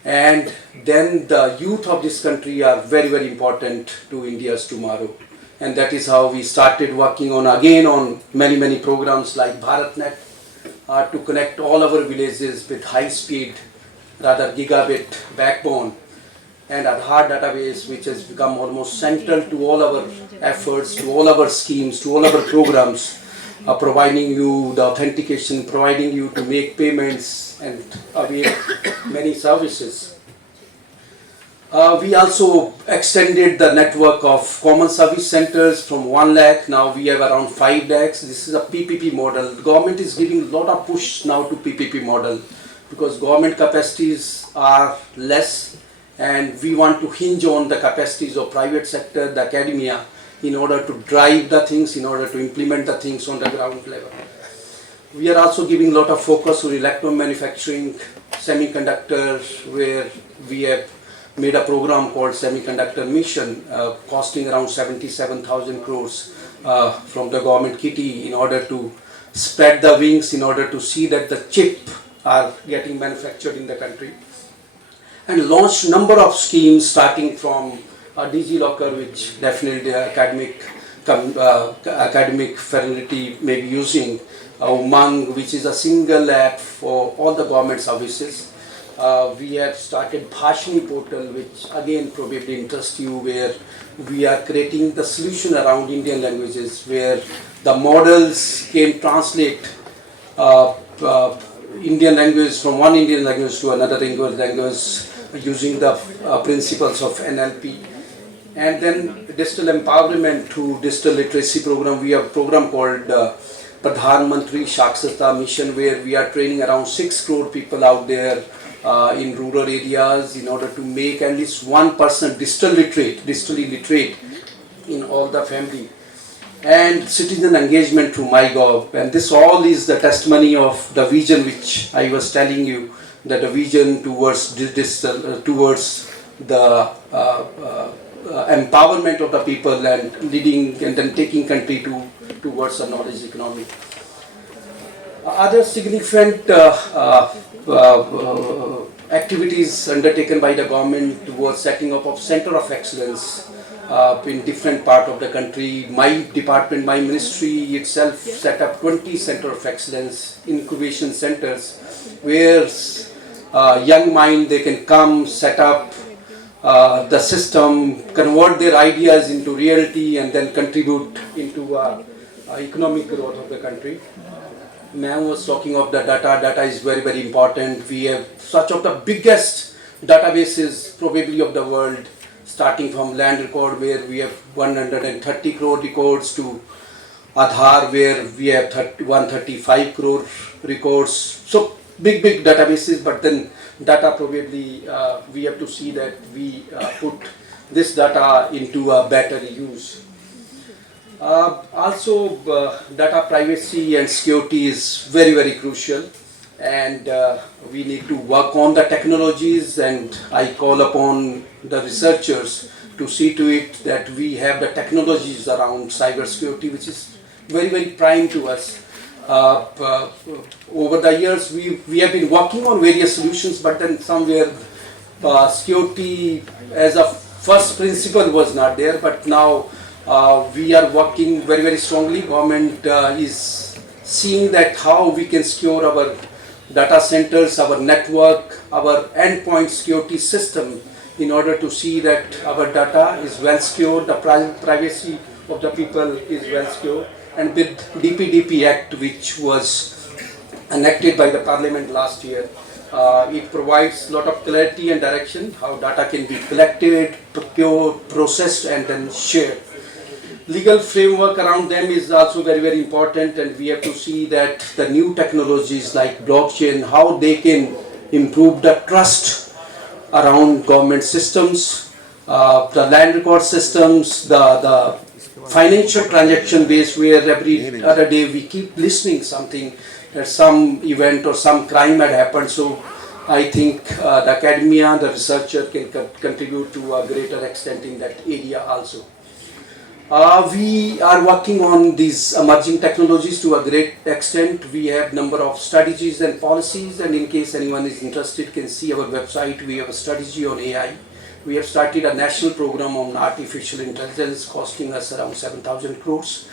and then the youth of this country are very important to India's tomorrow. And that is how we started working on many programs like BharatNet to connect all our villages with high speed, rather gigabit backbone, and Aadhaar database, which has become almost central to all our efforts, to all our schemes, to all our programs, providing you the authentication, providing you to make payments and avail many services. We also extended the network of common service centers from 1 lakh. Now we have around 5 lakhs. This is a PPP model. The government is giving a lot of push now to PPP model because government capacities are less, and we want to hinge on the capacities of private sector, the academia, in order to drive the things, in order to implement the things on the ground level. We are also giving a lot of focus on electron manufacturing, semiconductors, where we have made a program called Semiconductor Mission, costing around 77,000 crores from the government kitty, in order to spread the wings, in order to see that the chip are getting manufactured in the country. And launched number of schemes starting from DigiLocker, which definitely the academic fraternity may be using, Marg, which is a single app for all the government services. We have started Bhashini portal, which again probably interests you, where we are creating the solution around Indian languages, where the models can translate Indian language from one Indian language to another language using the principles of NLP. And then digital empowerment through digital literacy program. We have a program called Pradhan Mantri Saksharta Mission, where we are training around 6 crore people out there in rural areas in order to make at least one person digitally literate in all the family. And citizen engagement through MyGov. And this all is the testimony of the vision which I was telling you, that the vision towards digital, towards the empowerment of the people and leading and then taking country towards a knowledge economy. Other significant activities undertaken by the government towards setting up of center of excellence in different part of the country. My department, my ministry itself set up 20 center of excellence incubation centers, where young mind, they can come, set up the system, convert their ideas into reality, and then contribute into economic growth of the country. Ma'am was talking of the data. Data is very important. We have such of the biggest databases probably of the world, starting from land record, where we have 130 crore records, to Aadhaar, where we have 135 crore records. So big databases, but then data probably we have to see that we put this data into a better use. Also, data privacy and security is very crucial, and we need to work on the technologies, and I call upon the researchers to see to it that we have the technologies around cybersecurity, which is very prime to us. Over the years, we have been working on various solutions, but then somewhere security as a first principle was not there. But now we are working very strongly. Government is seeing that how we can secure our data centers, our network, our endpoint security system, in order to see that our data is well secured, the privacy of the people is well secured. And with DPDP Act, which was enacted by the Parliament last year, it provides a lot of clarity and direction how data can be collected, procured, processed, and then shared. Legal framework around them is also very important, and we have to see that the new technologies like blockchain, how they can improve the trust around government systems, the land record systems, the financial transaction base, where every other day we keep listening something that some event or some crime had happened. So I think the academia, the researcher can contribute to a greater extent in that area also. We are working on these emerging technologies to a great extent. We have number of strategies and policies, and in case anyone is interested can see our website. We have a strategy on AI. We have started a national program on artificial intelligence costing us around 7,000 crores.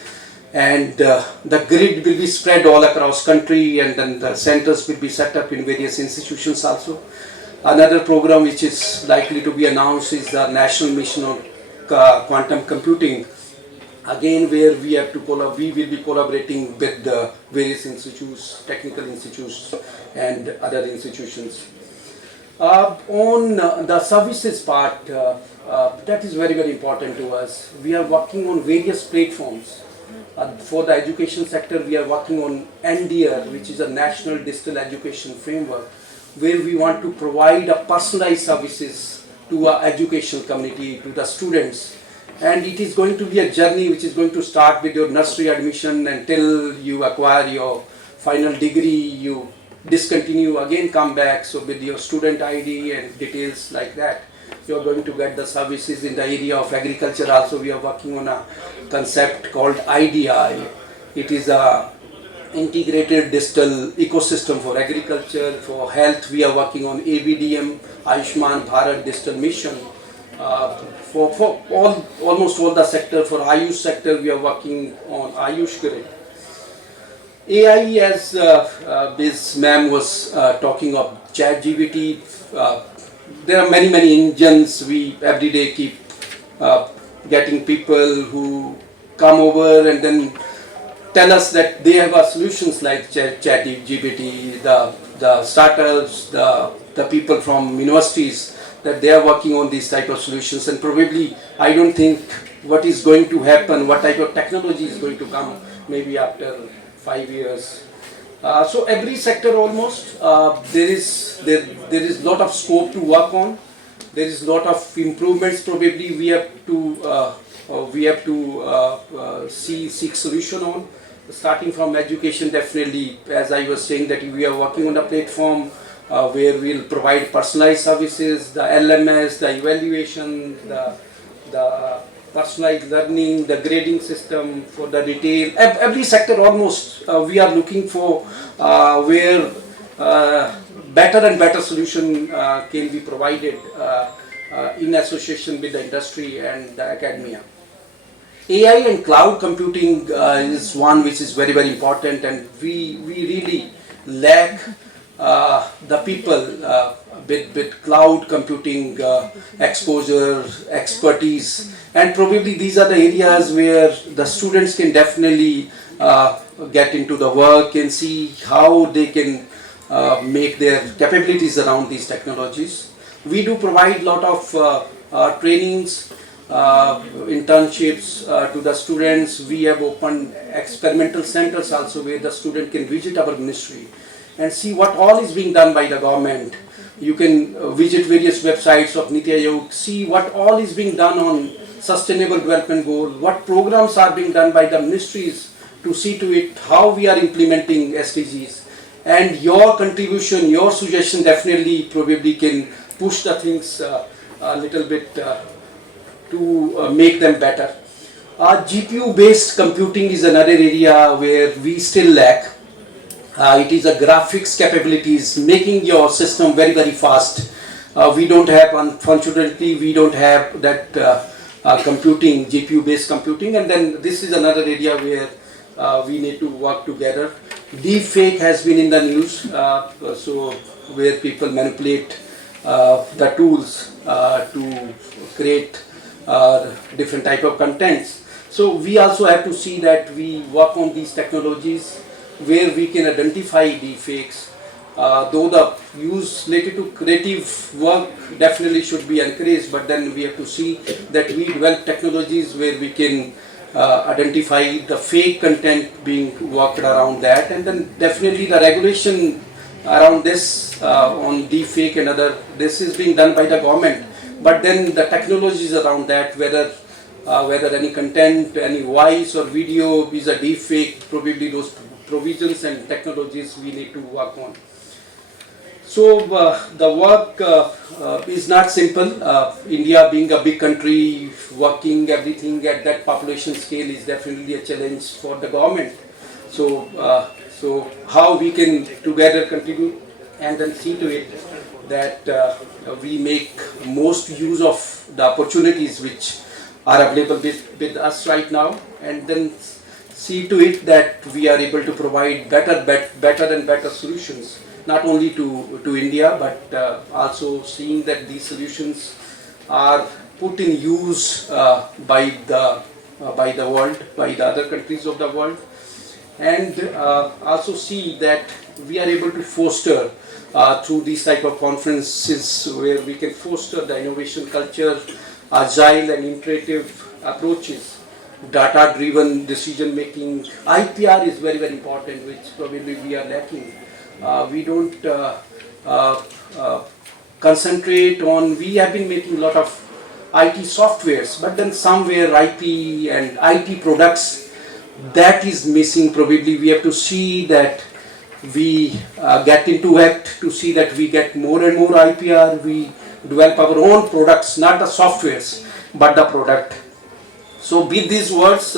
And the grid will be spread all across country, and then the centers will be set up in various institutions also. Another program which is likely to be announced is the National Mission on Quantum Computing. Again, where we will be collaborating with the various institutes, technical institutes and other institutions. On the services part, that is very important to us. We are working on various platforms. For the education sector, we are working on NDR, which is a National Digital Education Framework, where we want to provide a personalized services to our educational community, to the students. And it is going to be a journey which is going to start with your nursery admission until you acquire your final degree, you discontinue, again come back. So with your student ID and details like that, you are going to get the services. In the area of agriculture also, we are working on a concept called IDI. It is a integrated digital ecosystem for agriculture. For health, we are working on ABDM, Ayushman Bharat Digital Mission. For almost all the sector. For Ayush sector, we are working on Ayush Grid. AI, as Ms. Ma'am was talking of ChatGPT, there are many engines. We every day keep getting people who come over and then tell us that they have solutions like ChatGPT, the startups, the people from universities, that they are working on these type of solutions. And probably I don't think what is going to happen, what type of technology is going to come maybe after 5 years. So every sector almost there is lot of scope to work on. There is lot of improvements. Probably we have to seek solution on. Starting from education, definitely, as I was saying, that we are working on a platform where we'll provide personalized services, the LMS, the evaluation, the personalized learning, the grading system for the retail. Every sector almost we are looking for where better and better solution can be provided in association with the industry and the academia. AI and cloud computing is one which is very important, and we really lack the people with cloud computing exposure, expertise, and probably these are the areas where the students can definitely get into the work and see how they can make their capabilities around these technologies. We do provide a lot of trainings, internships to the students. We have opened experimental centers also where the student can visit our ministry and see what all is being done by the government. You can visit various websites of Niti Aayog, see what all is being done on sustainable development goal, what programs are being done by the ministries to see to it how we are implementing SDGs. And your contribution, your suggestion definitely probably can push the things a little bit to make them better. GPU based computing is another area where we still lack. It is a graphics capabilities, making your system very, very fast. We don't have, unfortunately, we don't have that computing, GPU based computing, and then this is another area where we need to work together. Deepfake has been in the news, so where people manipulate the tools to create different type of contents. So we also have to see that we work on these technologies where we can identify deepfakes. Though the use related to creative work definitely should be encouraged, but then we have to see that we develop technologies where we can identify the fake content being worked around that, and then definitely the regulation around this on deepfake and other, this is being done by the government, but then the technologies around that, whether any content, any voice or video is a deepfake, probably those provisions and technologies we need to work on. So the work is not simple. India being a big country, working everything at that population scale is definitely a challenge for the government. So, so how we can together contribute and then see to it that we make most use of the opportunities which are available with us right now, and then see to it that we are able to provide better solutions, not only to India, but also seeing that these solutions are put in use by the world, by the other countries of the world, and also see that we are able to foster through these type of conferences where we can foster the innovation culture, agile and iterative approaches, data-driven decision making. IPR is very, very important, which probably we are lacking. We don't concentrate on, we have been making a lot of IT softwares, but then somewhere IP and IT products, that is missing. Probably we have to see that we get into act to see that we get more and more IPR, we develop our own products, not the softwares, but the product. So with these words,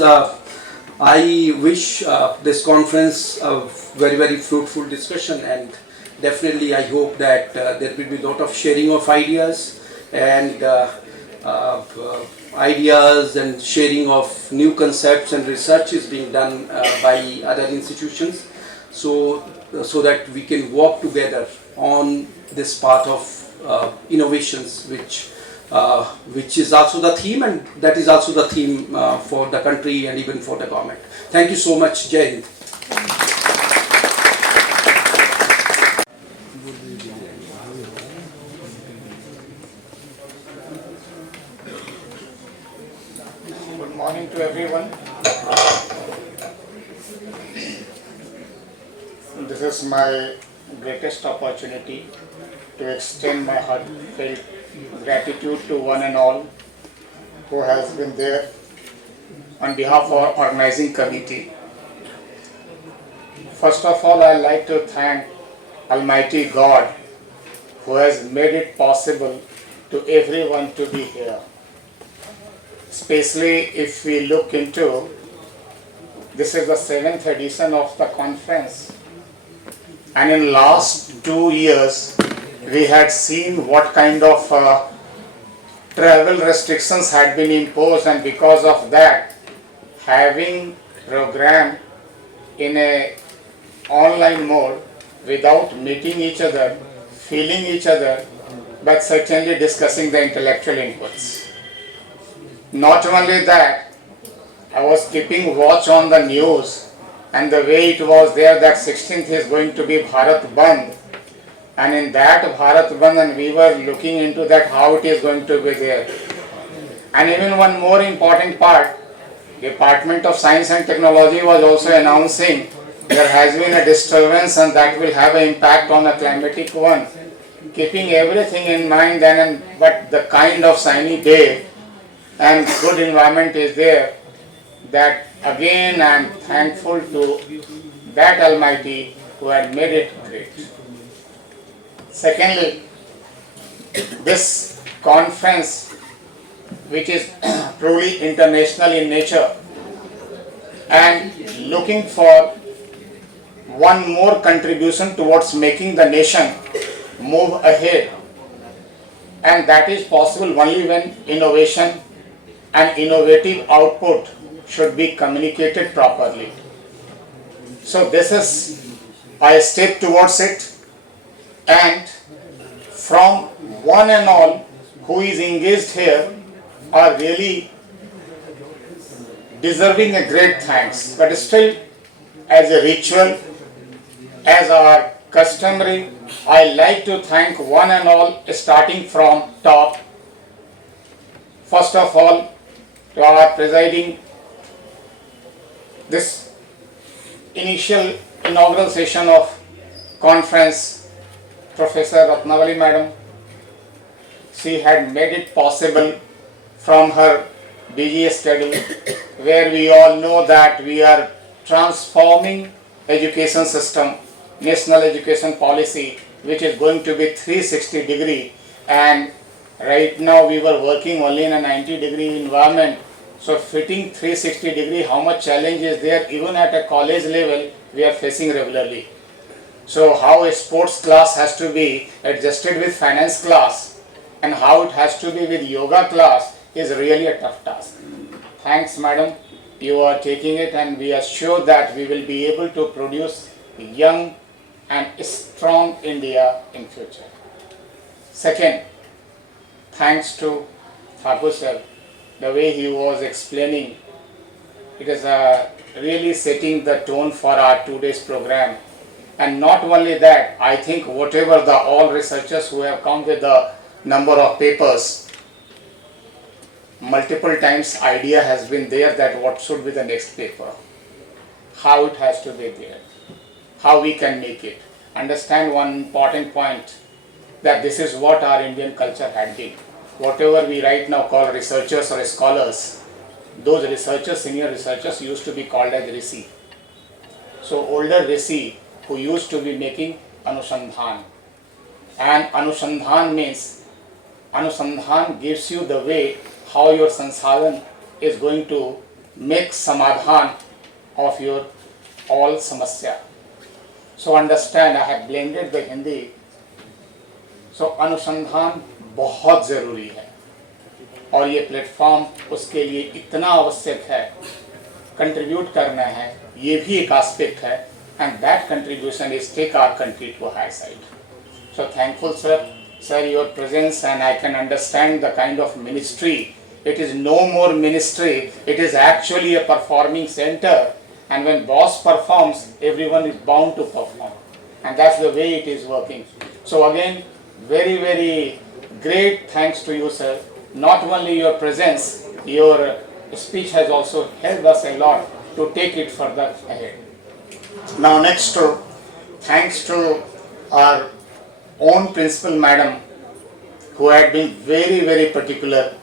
I wish this conference a very, very fruitful discussion, and definitely I hope that there will be a lot of sharing of ideas and sharing of new concepts, and research is being done by other institutions, so that we can work together on this path of innovations, which is also the theme, and that is also the theme for the country and even for the government. Thank you so much. Jai Hind. Good morning to everyone. This is my greatest opportunity to extend my heartfelt gratitude to one and all who has been there on behalf of our organizing committee. First of all, I'd like to thank Almighty God who has made it possible to everyone to be here. Especially if we look into, this is the 7th edition of the conference, and in last 2 years we had seen what kind of travel restrictions had been imposed, and because of that, having program in a online mode without meeting each other, feeling each other, but certainly discussing the intellectual inputs. Not only that, I was keeping watch on the news, and the way it was there that 16th is going to be Bharat Bandh, and in that Bharat Bandh, and we were looking into that how it is going to be there. And even one more important part, Department of Science and Technology was also announcing there has been a disturbance and that will have an impact on the climatic one. Keeping everything in mind but the kind of sunny day and good environment is there, that again I am thankful to that Almighty who had made it great. Secondly, this conference, which is truly international in nature and looking for one more contribution towards making the nation move ahead, and that is possible only when innovation and innovative output should be communicated properly. So this is a step towards it, and from one and all who is engaged here are really deserving a great thanks. But still, as a ritual, as our customary, I like to thank one and all, starting from top. First of all, to our presiding this initial inaugural session of conference, Professor Ratnavali Madam. She had made it possible from her busy schedule, where we all know that we are transforming education system, national education policy, which is going to be 360-degree, and right now we were working only in a 90-degree environment. So fitting 360-degree, how much challenge is there even at a college level we are facing regularly. So how a sports class has to be adjusted with finance class and how it has to be with yoga class is really a tough task. Thanks madam, you are taking it, and we are sure that we will be able to produce a young and strong India in future. Second, thanks to Thakur sir, the way he was explaining, it is really setting the tone for our 2 days program. And not only that, I think whatever the all researchers who have come with the number of papers, multiple times idea has been there that what should be the next paper, how it has to be there, how we can make it. Understand one important point, that this is what our Indian culture had been. Whatever we right now call researchers or scholars, those researchers, senior researchers used to be called as Rishi. So older Rishi who used to be making Anusandhan. And Anusandhan means, Anusandhan gives you the way how your sansadhan is going to make samadhan of your all samasya. So understand, I have blended the Hindi. So अनुसंधान बहुत ज़रूरी है और ये platform उसके लिए इतना आवश्यक है, कंट्रीब्यूट करना है, ये भी एक एस्पेक्ट है, and that contribution is take our country to a high side. So thankful sir, your presence, and I can understand the kind of ministry. It is no more ministry, it is actually a performing center, and when boss performs, everyone is bound to perform, and that's the way it is working. So again, very, very great thanks to you sir. Not only your presence, your speech has also helped us a lot to take it further ahead. Now next, thanks to our own principal madam, who had been very, very particular.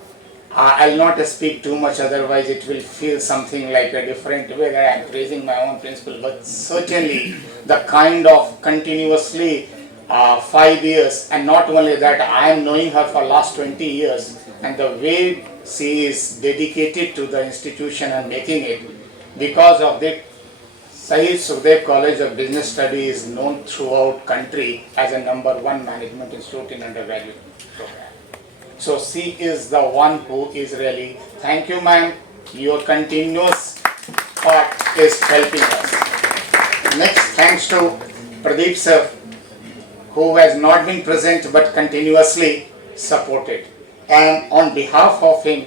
I'll not speak too much, otherwise it will feel something like a different way that I'm praising my own principal, but certainly the kind of continuously 5 years, and not only that, I am knowing her for last 20 years, and the way she is dedicated to the institution and making it, because of that, SHAHEED College of Business Studies is known throughout country as a #1 management institute in undergraduate program. So she is the one who is really, thank you ma'am, your continuous part is helping us. Next, thanks to Pradeep sir, who has not been present but continuously supported. And on behalf of him,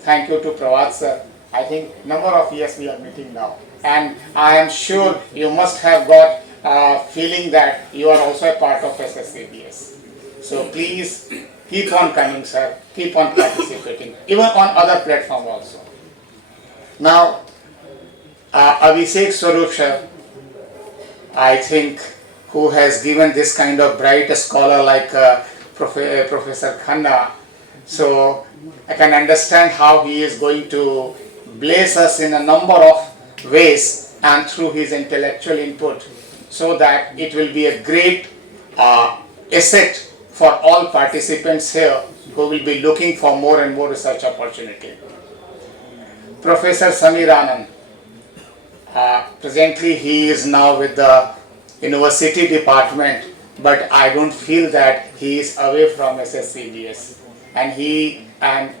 thank you to Pravat sir. I think number of years we are meeting now. And I am sure you must have got a feeling that you are also a part of SSABS. So please keep on coming sir, keep on participating, even on other platforms also. Now, Abhishek Swarup sir, I think, who has given this kind of bright scholar like Professor Khanna. So I can understand how he is going to bless us in a number of ways and through his intellectual input, so that it will be a great asset for all participants here who will be looking for more and more research opportunity. Professor Samir Anand, presently he is now with the university department, but I don't feel that he is away from SSCBS. And he and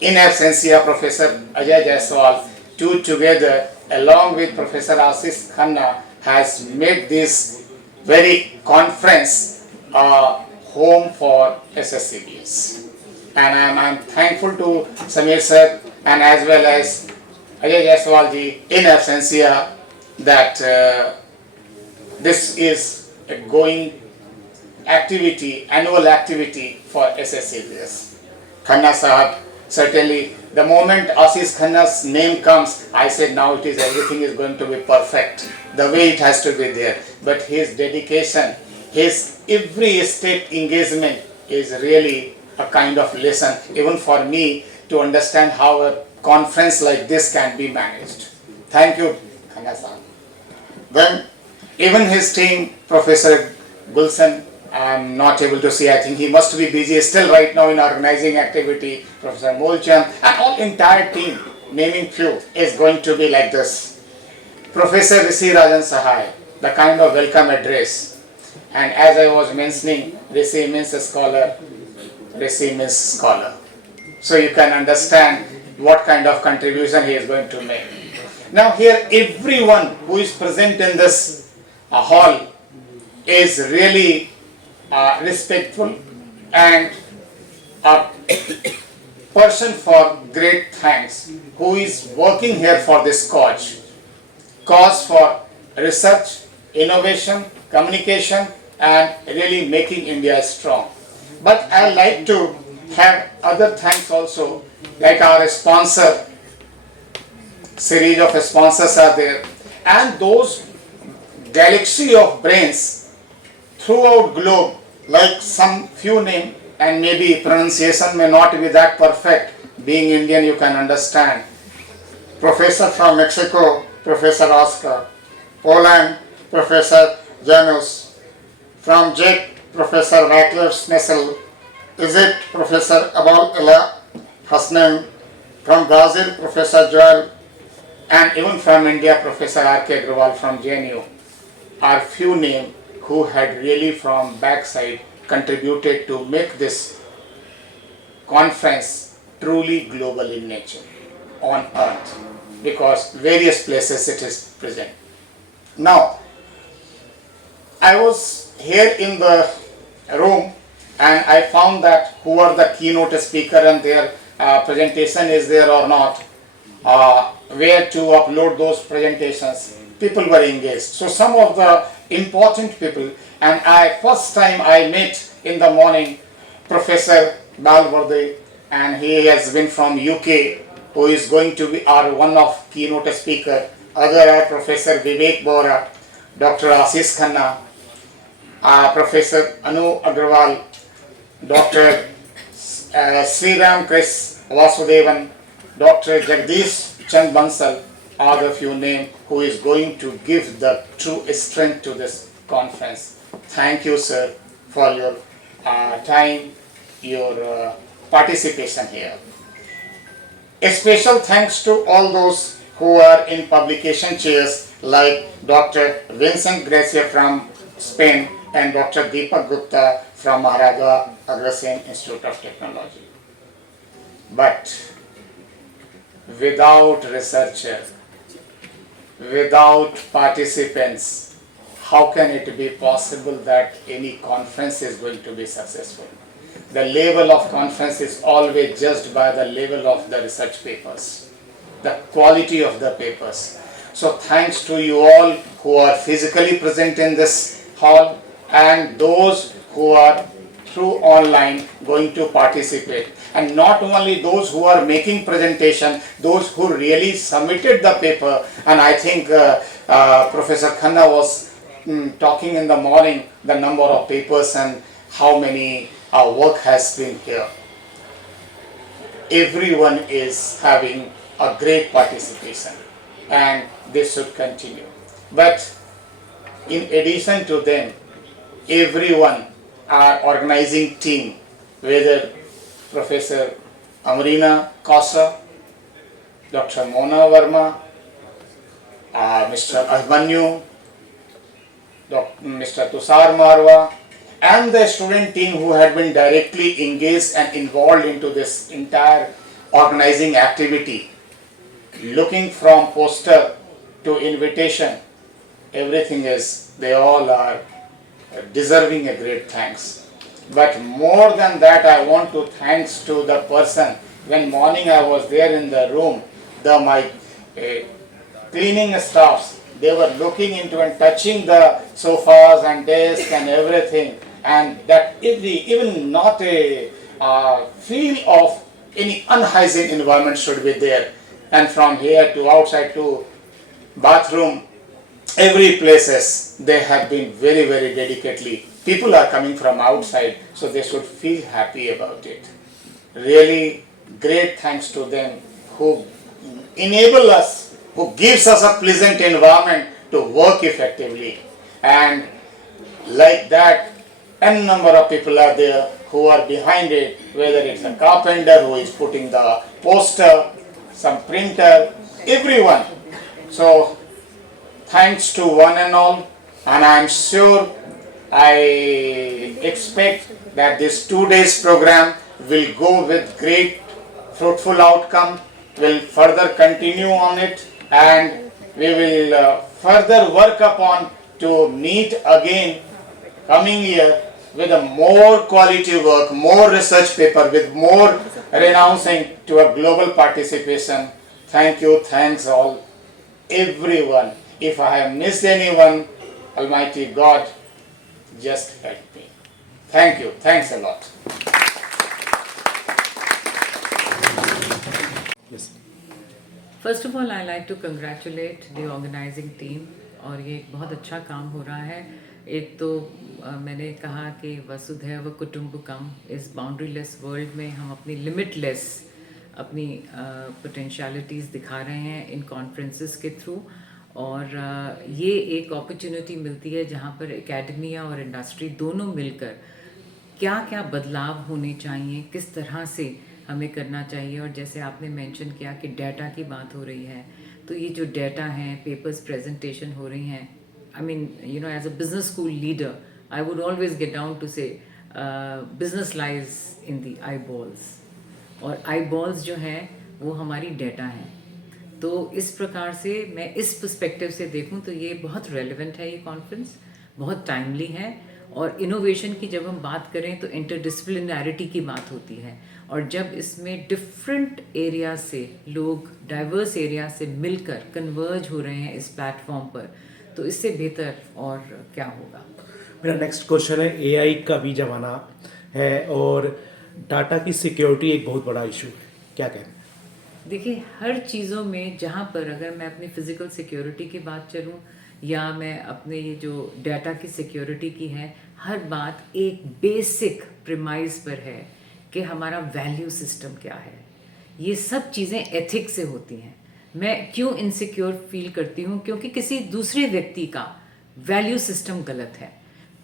in absentia Professor Ajay Jaiswal, two together along with Professor Ashish Khanna has made this very conference home for SSCBS. And I'm thankful to Samir sir and as well as Ajay Jaiswal ji in absentia that this is a going activity, annual activity for SSCBS. Khanna Sahab, certainly the moment Ashish Khanna's name comes, I said now it is everything is going to be perfect, the way it has to be there. But his dedication, his every step engagement is really a kind of lesson even for me to understand how a conference like this can be managed. Thank you, Khanna Sahab. Then even his team, Professor Gulshan, I am not able to see, I think he must be busy still right now in organizing activity. Professor Molchan and all entire team, naming few, is going to be like this. Professor Rishi Rajan Sahai, the kind of welcome address. And as I was mentioning, Rishi means a scholar, Rishi means scholar. So you can understand what kind of contribution he is going to make. Now here everyone who is present in this hall is really respectful and a person for great thanks who is working here for this cause for research, innovation, communication and really making India strong. But I like to have other thanks also, like our sponsor, series of sponsors are there, and those galaxy of brains throughout globe, like some few name and maybe pronunciation may not be that perfect, being Indian you can understand. Professor from Mexico, Professor Oscar, Poland, Professor Janus, from Czech, Professor Rattler Snessel, Egypt, Professor Abal Ella Hasnan, from Brazil, Professor Joel, and even from India, Professor R.K. Agrawal from JNU, are few names who had really from backside contributed to make this conference truly global in nature on earth, because various places it is present. Now, I was here in the room and I found that who are the keynote speaker and their presentation is there or not, where to upload those presentations. People were engaged. So some of the important people, and first time I met in the morning Professor Balwarde, and he has been from UK, who is going to be our one of keynote speaker. Other are Professor Vivek Bora, Dr. Ashish Khanna, Professor Anu Agrawal, Dr. Sriram Chris Vasudevan, Dr. Jagdish Chand Bansal are the few names who is going to give the true strength to this conference. Thank you, sir, for your time, your participation here. A special thanks to all those who are in publication chairs like Dr. Vincent Gracia from Spain and Dr. Deepak Gupta from Maharaja Agrasen Institute of Technology. But without researchers, without participants, how can it be possible that any conference is going to be successful? The level of conference is always judged by the level of the research papers, the quality of the papers. So thanks to you all who are physically present in this hall and those who are through online going to participate. And not only those who are making presentation, those who really submitted the paper. And I think Professor Khanna was talking in the morning the number of papers and how many work has been here. Everyone is having a great participation and this should continue. But in addition to them, everyone, our organizing team, whether Professor Amarina Kausa, Dr. Mona Verma, Mr. Abhanyu, Mr. Tushar Marwa, and the student team who had been directly engaged and involved into this entire organizing activity, looking from poster to invitation, everything is, they all are deserving a great thanks. But more than that, I want to thanks to the person. When morning I was there in the room, my cleaning staffs, they were looking into and touching the sofas and desks and everything, and that even not a feel of any unhygiene environment should be there. And from here to outside to bathroom, every places they have been very, very dedicatedly. People are coming from outside, so they should feel happy about it. Really great thanks to them who enable us, who gives us a pleasant environment to work effectively. And like that, n number of people are there who are behind it, whether it's a carpenter who is putting the poster, some printer, everyone. So thanks to one and all, and I'm sure, I expect that this 2 days program will go with great fruitful outcome, will further continue on it, and we will further work upon to meet again coming year with a more quality work, more research paper, with more renouncing to a global participation. Thank you, thanks all, everyone. If I have missed anyone, Almighty God, just help me. Thank you, thanks a lot. Yes. First of all, I like to congratulate the organizing team, और ये एक बहुत अच्छा काम हो रहा है. एक तो मैंने कहा कि वसुधैव कुटुंबकम, इस बाउंड्रीलेस वर्ल्ड में हम अपनी लिमिटलेस अपनी पोटेंशियलिटीज़ दिखा रहे हैं इन कॉन्फ्रेंसेस के थ्रू, और ये एक अपॉर्चुनिटी मिलती है जहाँ पर एकेडमिया और इंडस्ट्री दोनों मिलकर क्या क्या बदलाव होने चाहिए, किस तरह से हमें करना चाहिए. और जैसे आपने मेंशन किया कि डाटा की बात हो रही है, तो ये जो डाटा हैं, पेपर्स प्रेजेंटेशन हो रही हैं, I mean you know as a business school leader I would always get down to say business lies in the eyeballs, और आई बॉल्स जो हैं वो हमारी डाटा हैं. तो इस प्रकार से मैं इस पर्सपेक्टिव से देखूं तो ये बहुत रेलेवेंट है, ये कॉन्फ्रेंस बहुत टाइमली है. और इनोवेशन की जब हम बात करें तो इंटरडिसिप्लिनैरिटी की बात होती है, और जब इसमें डिफरेंट एरिया से लोग डाइवर्स एरिया से मिलकर कन्वर्ज हो रहे हैं इस प्लेटफॉर्म पर, तो इससे बेहतर और क्या होगा. मेरा नेक्स्ट क्वेश्चन है, एआई का भी ज़माना है और डाटा की सिक्योरिटी एक बहुत बड़ा इशू है, क्या कहते हैं? देखिए, हर चीज़ों में जहाँ पर अगर मैं अपनी फ़िज़िकल सिक्योरिटी की बात चलूँ या मैं अपने ये जो डाटा की सिक्योरिटी की है, हर बात एक बेसिक प्रीमाइज पर है कि हमारा वैल्यू सिस्टम क्या है. ये सब चीज़ें एथिक्स से होती हैं. मैं क्यों इनसिक्योर फील करती हूँ? क्योंकि किसी दूसरे व्यक्ति का वैल्यू सिस्टम गलत है.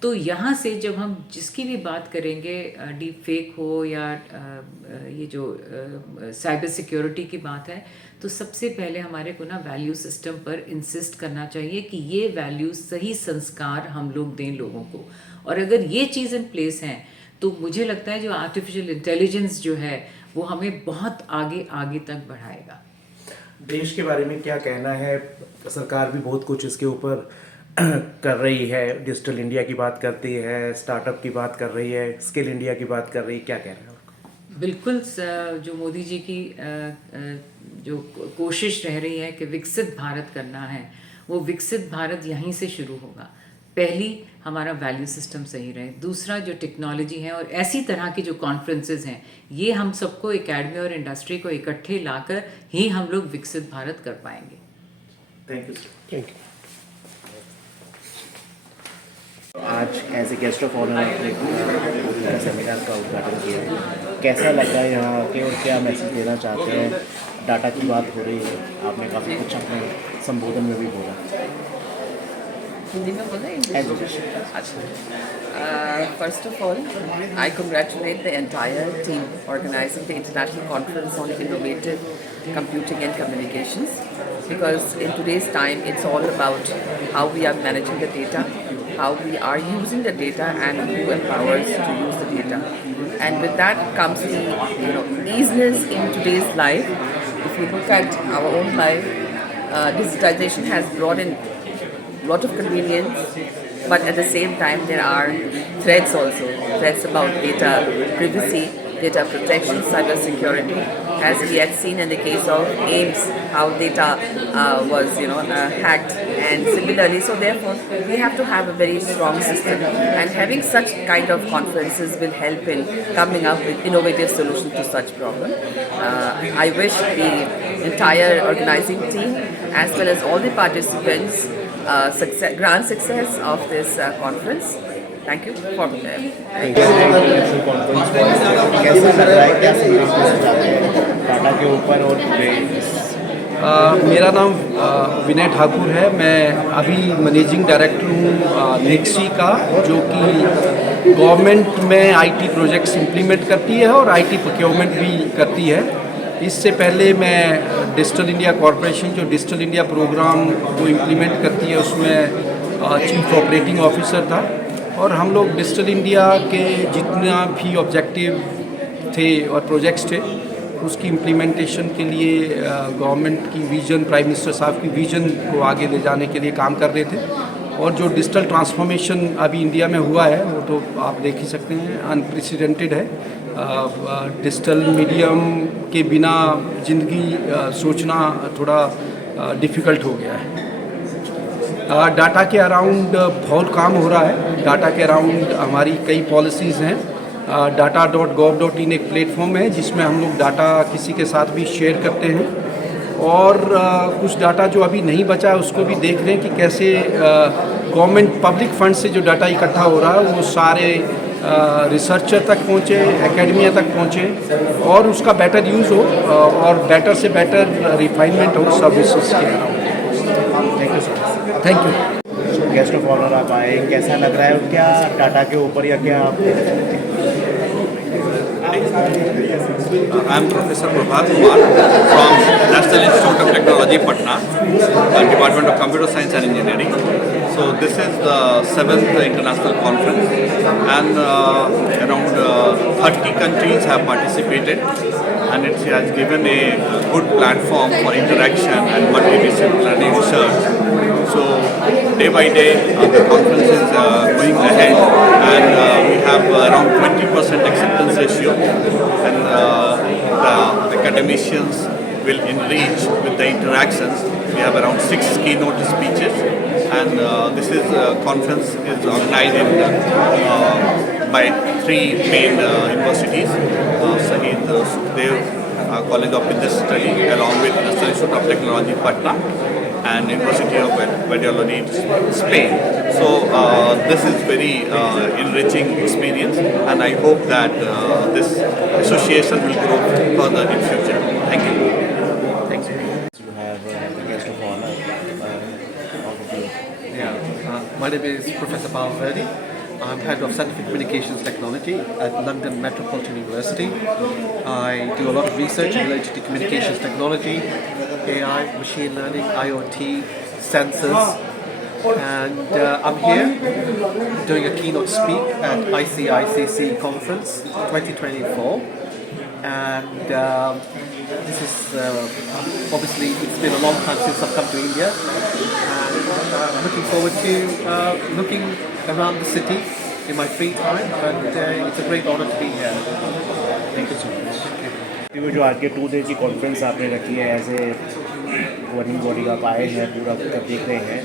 तो यहाँ से जब हम जिसकी भी बात करेंगे, डीप फेक हो या ये जो साइबर सिक्योरिटी की बात है, तो सबसे पहले हमारे को ना वैल्यू सिस्टम पर इंसिस्ट करना चाहिए कि ये वैल्यू सही संस्कार हम लोग दें लोगों को. और अगर ये चीज़ इन प्लेस हैं तो मुझे लगता है जो आर्टिफिशियल इंटेलिजेंस जो है वो हमें बहुत आगे आगे तक बढ़ाएगा. देश के बारे में क्या कहना है? सरकार भी बहुत कुछ इसके ऊपर कर रही है, डिजिटल इंडिया की बात करती है, स्टार्टअप की बात कर रही है, स्किल इंडिया की बात कर रही है, क्या कहना है? बिल्कुल, जो मोदी जी की जो कोशिश रह रही है कि विकसित भारत करना है, वो विकसित भारत यहीं से शुरू होगा. पहली हमारा वैल्यू सिस्टम सही रहे, दूसरा जो टेक्नोलॉजी है और ऐसी तरह की जो कॉन्फ्रेंसेस हैं, ये हम सबको एकेडमी और इंडस्ट्री को इकट्ठे लाकर ही हम लोग विकसित भारत कर पाएंगे. Thank you. Thank you. आज as a guest of honour आपने पूरा सेमिनार का उद्घाटन किया है, कैसा लग रहा है यहाँ आके और क्या मैसेज देना चाहते हैं? डाटा की बात हो रही है, आपने काफ़ी कुछ अपने संबोधन में भी बोला। हिंदी में बोला First of all, I congratulate the entire team organizing the International Conference on Innovative Computing and Communications, because in today's time it's all about how we are managing the data, how we are using the data, and who empowers to use the data. And with that comes the easiness in today's life. If you look at our own life, digitization has brought in a lot of convenience, but at the same time there are threats also, threats about data privacy, data protection, cyber security, as we had seen in the case of AIMS, how data was hacked, and similarly. So therefore we have to have a very strong system, and having such kind of conferences will help in coming up with innovative solutions to such problem. I wish the entire organizing team as well as all the participants grand success of this conference. Thank you for Tata के ऊपर और मेरा नाम विनय ठाकुर है। मैं अभी managing director हूँ नेक्सी का, जो कि गवर्नमेंट में आईटी प्रोजेक्ट्स इम्प्लीमेंट करती है और आईटी प्रोक्योरमेंट भी करती है। इससे पहले मैं डिजिटल इंडिया कॉरपोरेशन, जो डिजिटल इंडिया प्रोग्राम को इम्प्लीमेंट करती है, उसमें चीफ ऑपरेटिंग ऑफिसर था। और हम लोग डिजिटल इंडिया के जितना भी ऑब्जेक्टिव थे और प्रोजेक्ट्स थे, उसकी इम्प्लीमेंटेशन के लिए गवर्नमेंट की विज़न, प्राइम मिनिस्टर साहब की विज़न को आगे ले जाने के लिए काम कर रहे थे। और जो डिजिटल ट्रांसफॉर्मेशन अभी इंडिया में हुआ है, वो तो आप देख ही सकते हैं, अनप्रेसिडेंटेड है। डिजिटल मीडियम के बिना ज़िंदगी सोचना थोड़ा डिफ़िकल्ट हो गया है। डाटा के अराउंड बहुत काम हो रहा है। डाटा के अराउंड हमारी कई पॉलिसीज़ हैं। data.gov.in एक प्लेटफॉर्म है जिसमें हम लोग डाटा किसी के साथ भी शेयर करते हैं, और कुछ डाटा जो अभी नहीं बचा है उसको भी देख रहे हैं कि कैसे गवर्नमेंट पब्लिक फंड से जो डाटा इकट्ठा हो रहा है वो सारे रिसर्चर तक पहुँचे, एकेडमिया तक पहुँचे, और उसका बेटर यूज़ हो और बेटर से बेटर रिफाइनमेंट हो सर्विसेज के around. Thank you sir. Thank you. Guest of honour आप आए, कैसा लग रहा है और क्या डाटा के ऊपर या क्या आप? I am Professor Prabhat Kumar from National Institute of Technology, PATNA, Department of Computer Science and Engineering. So this is the 7th international conference, and around 30 countries have participated, and it has given a good platform for interaction and multidisciplinary research. So day by day the conference is going ahead, and we have around 20% acceptance ratio, and the academicians will enrich with the interactions. We have around 6 keynote speeches, and this is conference is organized by 3 main universities: SHAHEED, SUKHDEV College of Business Studies, along with National Institute of Technology, PATNA, and University of Valladolid, Spain. So this is very enriching experience, and I hope that this association will grow further in future. Thank you. Thank you. You have the guest of honor. My name is Professor Balverdi. I'm Head of Scientific Communications Technology at London Metropolitan University. I do a lot of research related to communications technology, AI, machine learning, IoT, sensors, and I'm here doing a keynote speak at ICICC Conference 2024. And this is obviously, it's been a long time since I've come to India, and I'm looking forward to looking around the city in my free time, and it's a great honor to be here. Thank you so much. जो आज के 2 दिन की conference आपने रखी है, as a governing body आप आए हैं, पूरा देख रहे हैं,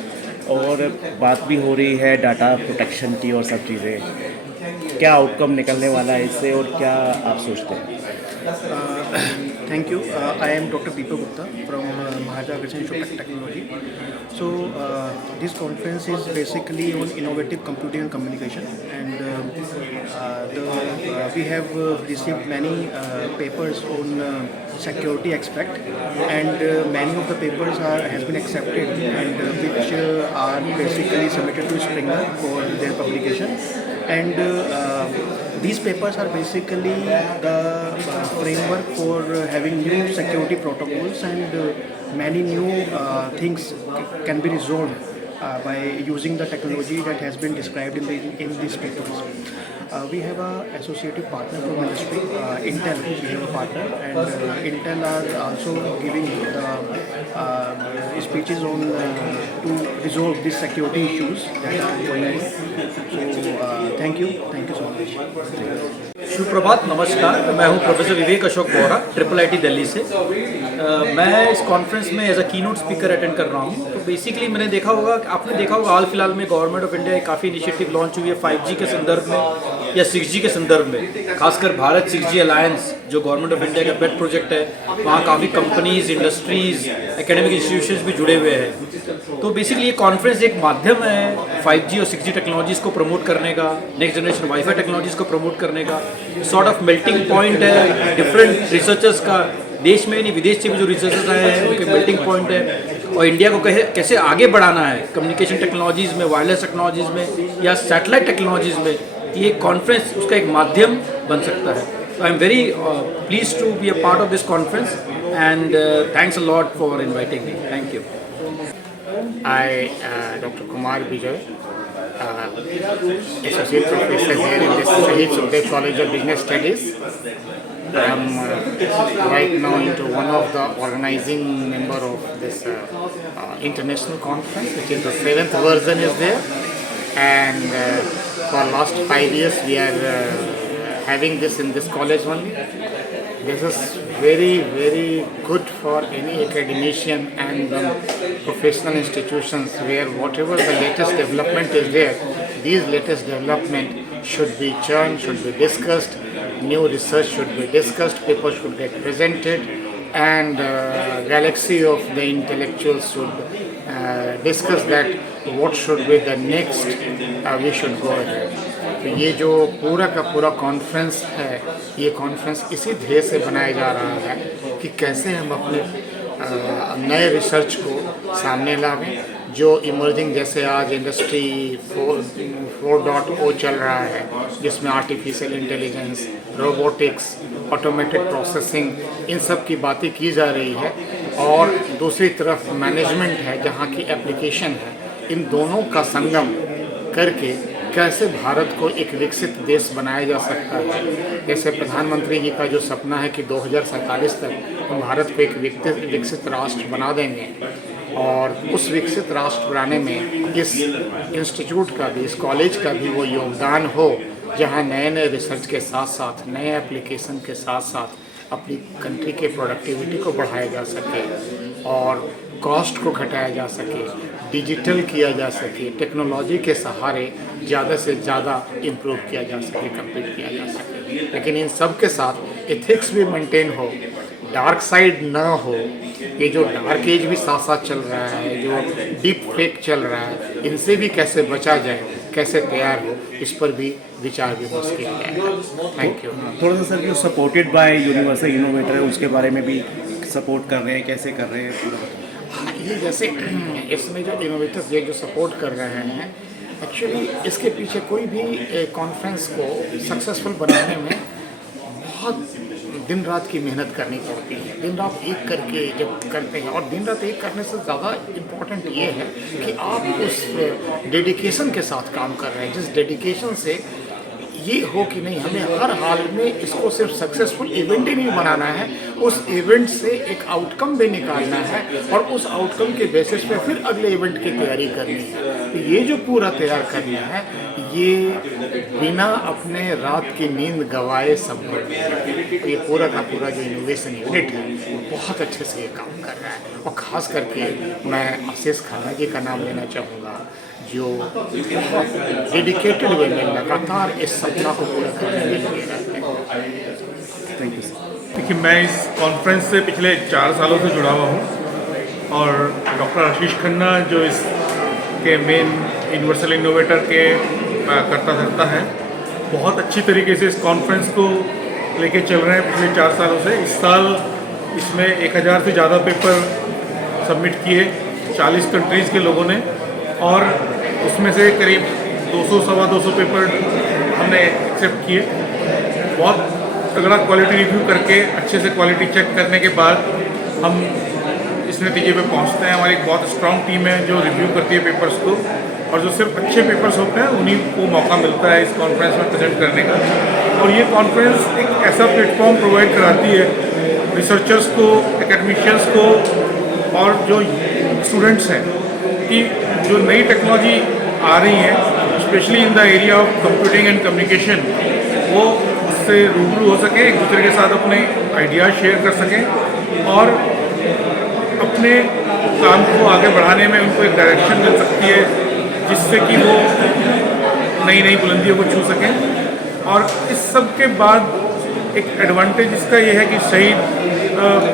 और बात भी हो रही है डाटा प्रोटेक्शन की और सब चीज़ें, क्या आउटकम निकलने वाला है इससे और क्या आप सोचते हैं? Thank you. I am Dr. Deepak Gupta from Maharaja Institute of Technology. So this conference is basically on innovative computing and communication, and we have received many papers on security aspect, and many of the papers has been accepted, and which are basically submitted to Springer for their publication. And these papers are basically the framework for having new security protocols, and many new things can be resolved by using the technology that has been described in these papers. We have an associative partner from industry, Intel. We have a partner, and Intel are also giving the speeches on to resolve these security issues that are going on. So thank you so much. सुप्रभात, नमस्कार। मैं हूं professor Vivek Ashok Bora, IIIT Delhi से। मैं इस conference में as a keynote speaker attend कर रहा हूं। तो बेसिकली मैंने देखा होगा, आपने देखा होगा हाल फिलहाल में गवर्नमेंट ऑफ इंडिया काफ़ी इनिशिएटिव लॉन्च हुई है 5G के संदर्भ में या 6G के संदर्भ में। खासकर भारत 6G अलायंस जो गवर्नमेंट ऑफ इंडिया का पेट प्रोजेक्ट है, वहाँ काफ़ी कंपनीज, इंडस्ट्रीज़, एकेडमिक इंस्टीट्यूशंस भी जुड़े हुए हैं। तो बेसिकली ये कॉन्फ्रेंस एक माध्यम है 5G और 6G टेक्नोलॉजीज़ को प्रमोट करने का, नेक्स्ट जनरेशन वाईफाई टेक्नोलॉजीज़ को प्रमोट करने का सॉर्ट ऑफ मेल्टिंग पॉइंट है डिफरेंट रिसर्चर्स का। देश में नहीं, विदेश से भी जो रिसर्चर्स आए हैं उनके मेल्टिंग पॉइंट है, और इंडिया को कैसे आगे बढ़ाना है कम्युनिकेशन टेक्नोलॉजीज़ में, वायरलेस टेक्नोलॉजीज़ में या सैटेलाइट टेक्नोलॉजीज़ में। ये कॉन्फ्रेंस उसका एक माध्यम बन सकता है। So I'm very pleased to be a part of this conference, and thanks a lot for inviting me. Thank you. I, Dr. Kumar Vijay, Associate Professor here in this SUKHDEV College of Business Studies. I am right now into one of the organizing member of this international conference, which is the 7th version is there, and for last 5 years we are having this in this college only. This is very, very good for any academician and professional institutions where whatever the latest development is there, these latest development should be churned, should be discussed, new research should be discussed, papers should get presented, and galaxy of the intellectuals should discuss that what should be the next we should go ahead. तो ये जो पूरा का पूरा conference है, ये conference इसी ध्येय से बनाया जा रहा है कि कैसे हम अपने नए रिसर्च को सामने लावें, जो इमर्जिंग, जैसे आज इंडस्ट्री 4.0 चल रहा है, जिसमें artificial intelligence, robotics, automated processing, इन सब की बातें की जा रही है, और दूसरी तरफ मैनेजमेंट है जहाँ की एप्लीकेशन है। इन दोनों का संगम करके कैसे भारत को एक विकसित देश बनाया जा सकता है। जैसे प्रधानमंत्री जी का जो सपना है कि 2047 तक हम भारत को एक विकसित राष्ट्र बना देंगे, और उस विकसित राष्ट्र बनाने में इस इंस्टीट्यूट का भी, इस कॉलेज का भी वो योगदान हो, जहाँ नए नए रिसर्च के साथ साथ, नए एप्लीकेशन के साथ साथ अपनी कंट्री के प्रोडक्टिविटी को बढ़ाया जा सके, और कॉस्ट को घटाया जा सके, डिजिटल किया जा सके, टेक्नोलॉजी के सहारे ज़्यादा से ज़्यादा इम्प्रूव किया जा सके, कम्पीट किया जा सके। लेकिन इन सब के साथ एथिक्स भी मेंटेन हो, डार्क साइड ना हो। ये जो डार्क एज भी साथ साथ चल रहा है, जो डीप फेक चल रहा है, इनसे भी कैसे बचा जाए, कैसे तैयार हो, इस पर भी विचार विमर्श किया जाएगा। Thank you. थोड़ा सा सर, जो सपोर्टेड बाय यूनिवर्सल इनोवेटर है उसके बारे में भी सपोर्ट कर रहे हैं, कैसे कर रहे हैं पूरा? ये जैसे इसमें जो इनोवेटर्स ये जो सपोर्ट कर रहे हैं, एक्चुअली इसके पीछे कोई भी कॉन्फ्रेंस को सक्सेसफुल बनाने में बहुत दिन रात की मेहनत करनी पड़ती है। दिन रात एक करके जब करते हैं, और दिन रात एक करने से ज़्यादा इम्पोर्टेंट ये है कि आप उस डेडिकेशन के साथ काम कर रहे हैं, जिस डेडिकेशन से ये हो कि नहीं, हमें हर हाल में इसको सिर्फ सक्सेसफुल इवेंट ही नहीं बनाना है, उस इवेंट से एक आउटकम भी निकालना है, और उस आउटकम के बेसिस पे फिर अगले इवेंट की तैयारी करनी है। तो ये जो पूरा तैयार करना है, ये बिना अपने रात की नींद गवाए संभव है। तो ये पूरा का पूरा जो इनोवेशन यूनिट है वो बहुत अच्छे से ये काम कर रहा है, और ख़ास करके मैं आशीष खाना जी का नाम लेना चाहूँगा, जो डेडिकेटेड वे में लगातार इस सपना को पूरा करने में लगे रहते हैं। Thank you sir. देखिए, मैं इस कॉन्फ्रेंस से पिछले 4 सालों से जुड़ा हुआ हूँ और डॉक्टर आशीष खन्ना जो इस के मेन यूनिवर्सल इनोवेटर के करता धरता है, बहुत अच्छी तरीके से इस कॉन्फ्रेंस को लेके चल रहे हैं पिछले 4 सालों से। इस साल इसमें 1000 से ज़्यादा पेपर सबमिट किए 40 कंट्रीज़ के लोगों ने, और उसमें से करीब 200-225 पेपर हमने एक्सेप्ट किए। बहुत तगड़ा क्वालिटी रिव्यू करके अच्छे से क्वालिटी चेक करने के बाद हम इस नतीजे पे पहुंचते हैं। हमारी एक बहुत स्ट्रांग टीम है जो रिव्यू करती है पेपर्स को, और जो सिर्फ अच्छे पेपर्स होते हैं उन्हीं को मौका मिलता है इस कॉन्फ्रेंस में प्रेजेंट करने का। और ये कॉन्फ्रेंस एक ऐसा प्लेटफॉर्म प्रोवाइड कराती है रिसर्चर्स को, एकेडमिशियंस को और जो स्टूडेंट्स हैं कि जो नई टेक्नोलॉजी आ रही है, specially in the area of computing and communication, वो उससे रूबरू हो सकें, एक दूसरे के साथ अपने आइडियाज़ शेयर कर सकें और अपने काम को आगे बढ़ाने में उनको एक डायरेक्शन मिल सकती है जिससे कि वो नई नई बुलंदियों को छू सकें। और इस सब के बाद एक एडवांटेज इसका ये है कि शहीद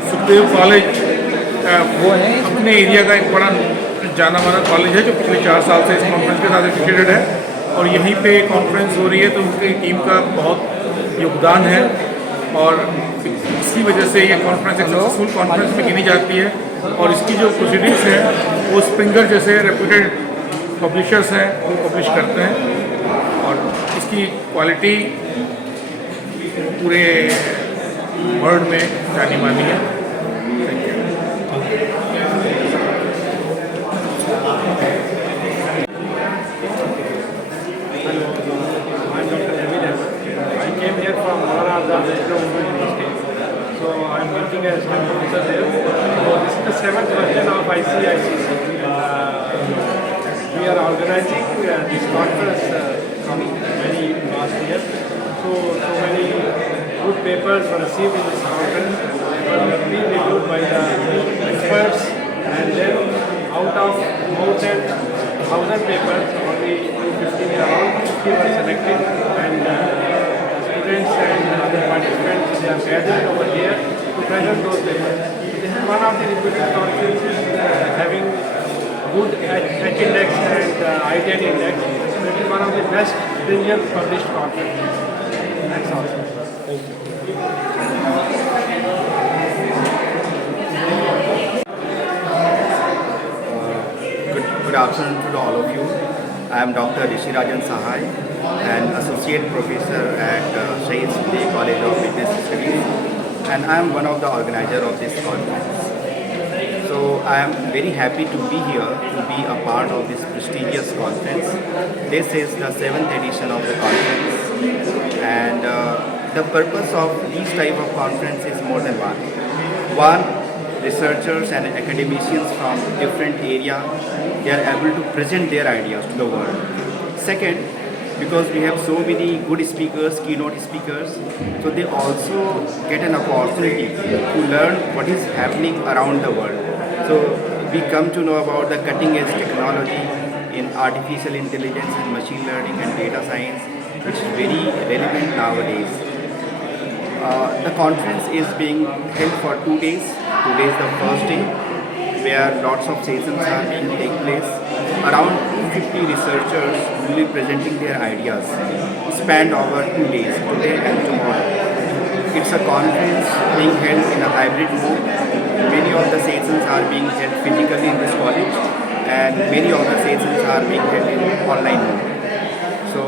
सुखदेव कॉलेज वो है अपने एरिया का एक बड़ा जाना माना कॉलेज है जो पिछले 4 साल से इस कॉन्फ्रेंस के साथ एसोसिएटेड है, और यहीं पे कॉन्फ्रेंस हो रही है, तो उनकी टीम का बहुत योगदान है और इसी वजह से ये कॉन्फ्रेंस एक सक्सेसफुल कॉन्फ्रेंस में गिनी जाती है। और इसकी जो प्रोसीडिंग्स हैं वो स्प्रिंगर जैसे रेप्यूटेड पब्लिशर्स हैं वो पब्लिश करते हैं, और इसकी क्वालिटी पूरे वर्ल्ड में जानी मानी है। So I'm working as a professor there. So this is the 7th version of ICICC. We are organizing this conference from many last years. So many good papers were received in this conference. They were being reviewed by the experts, and then out of more than 1,000 papers, only 50 were selected, and students and other participants are gathered over here to present those papers. This is one of the reputed conferences having good H index and IDN index. It is one of the best stringent published conferences. That's all. Thank you. Good afternoon to all of you. I am Dr. Rishirajan Sahai, an associate professor at SHAHEED College of Business Studies, and I am one of the organizers of this conference. So I am very happy to be here to be a part of this prestigious conference. This is the 7th edition of the conference, and the purpose of these type of conference is more than one. One, researchers and academicians from different areas, they are able to present their ideas to the world. Second, because we have so many good speakers, keynote speakers, so they also get an opportunity to learn what is happening around the world. So we come to know about the cutting edge technology in artificial intelligence and machine learning and data science, which is very relevant nowadays. The conference is being held for 2 days. Today is the first day, where lots of sessions are being take place. Around 250 researchers will be presenting their ideas, spanned over 2 days, today and tomorrow. It's a conference being held in a hybrid mode. Many of the sessions are being held physically in this college, and many of the sessions are being held in online mode. So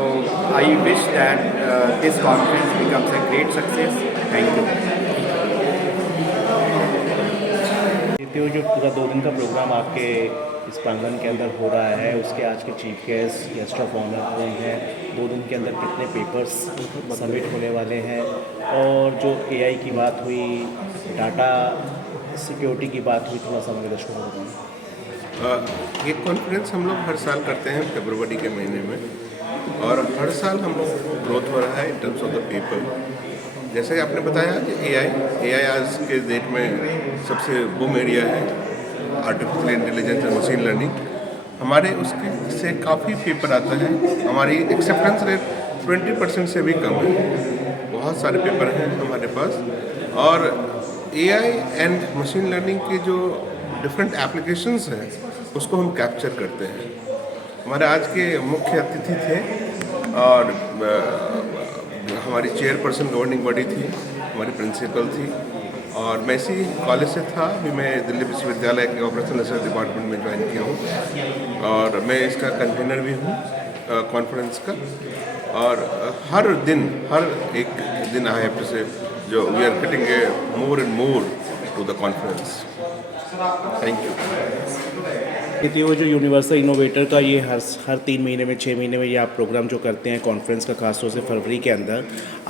I wish that this conference becomes a great success. Thank you. जो पूरा 2 दिन का programme आपके इस प्रांगण के अंदर हो रहा है, उसके आज के चीफ गेस्ट ऑफ ऑनर कौन है, 2 दिन के अंदर कितने पेपर्स सबमिट होने वाले हैं, और जो AI की बात हुई, डाटा सिक्योरिटी की बात हुई, थोड़ा सा मेरे दर्शकों को बताएं। ये कॉन्फ्रेंस हम लोग हर साल करते हैं फरवरी के महीने में, और हर साल हम लोग ग्रोथ हो रहा है in terms of the paper. जैसे कि आपने बताया कि AI आज के डेट में सबसे बूम एरिया है, आर्टिफिशियल इंटेलिजेंस और मशीन लर्निंग। हमारे उसके से काफ़ी पेपर आता है, हमारी एक्सेप्टेंस रेट 20% से भी कम है। बहुत सारे पेपर हैं हमारे पास और AI एंड मशीन लर्निंग के जो डिफरेंट एप्लीकेशंस हैं उसको हम कैप्चर करते हैं। हमारे आज के मुख्य अतिथि थे और हमारी चेयरपर्सन गवर्निंग बॉडी थी, हमारी प्रिंसिपल थी, और मैं इसी कॉलेज से था। अभी मैं दिल्ली विश्वविद्यालय के ऑपरेशन रिसर्च डिपार्टमेंट में ज्वाइन किया हूँ और मैं इसका कन्वीनर भी हूँ कॉन्फ्रेंस का। और हर एक दिन आई हैव टू से जो we are getting more and more to the conference. Thank you. वो जो यूनिवर्सल इनोवेटर का ये हर 3 महीने में 6 महीने में ये आप प्रोग्राम जो करते हैं कॉन्फ्रेंस का, खासतौर से फरवरी के अंदर,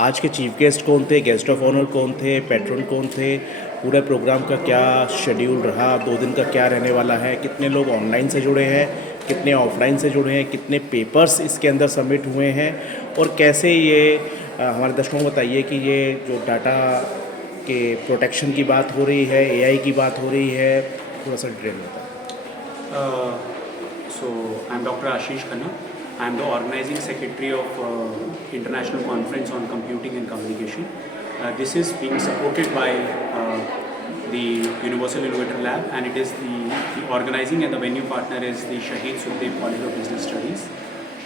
आज के चीफ गेस्ट कौन थे, गेस्ट ऑफ ऑनर कौन थे, पैट्रन कौन थे, पूरे प्रोग्राम का क्या शेड्यूल रहा, 2 दिन का क्या रहने वाला है, कितने लोग ऑनलाइन से जुड़े हैं, कितने ऑफलाइन से जुड़े हैं, कितने पेपर्स इसके अंदर सबमिट हुए हैं, और कैसे ये हमारे दर्शकों को बताइए कि ये जो डाटा के प्रोटेक्शन की बात हो रही है, AI की बात हो रही है, थोड़ा सा डिटेल बताएं। So I'm Dr. Ashish Khanna. I'm the organizing secretary of International Conference on Computing and Communication. This is being supported by the Universal Innovator Lab, and it is the organizing and the venue partner is the SHAHEED SUKHDEV College of Business Studies,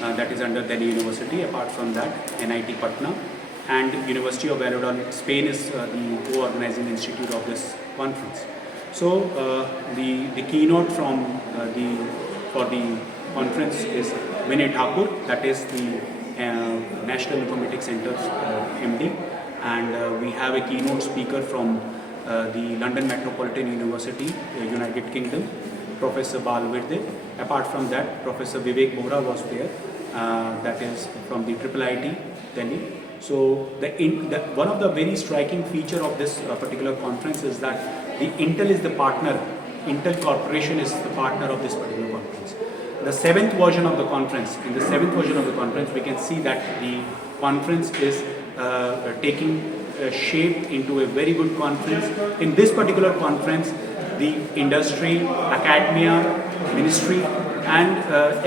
that is under Delhi University. Apart from that, NIT Patna and University of Valladolid, Spain is the co-organizing institute of this conference. So the keynote from for the conference is Vinay Thakur, that is the National Informatics Center's MD, and we have a keynote speaker from the London Metropolitan University, United Kingdom, Professor Balvirde. Apart from that, Professor Vivek Bohra was there, that is from the IIIT Delhi. So one of the very striking feature of this particular conference is that the Intel is the partner, Intel Corporation is the partner of this particular conference. The 7th version of the conference, in the 7th version of the conference, we can see that the conference is taking shape into a very good conference. In this particular conference, the industry, academia, ministry, and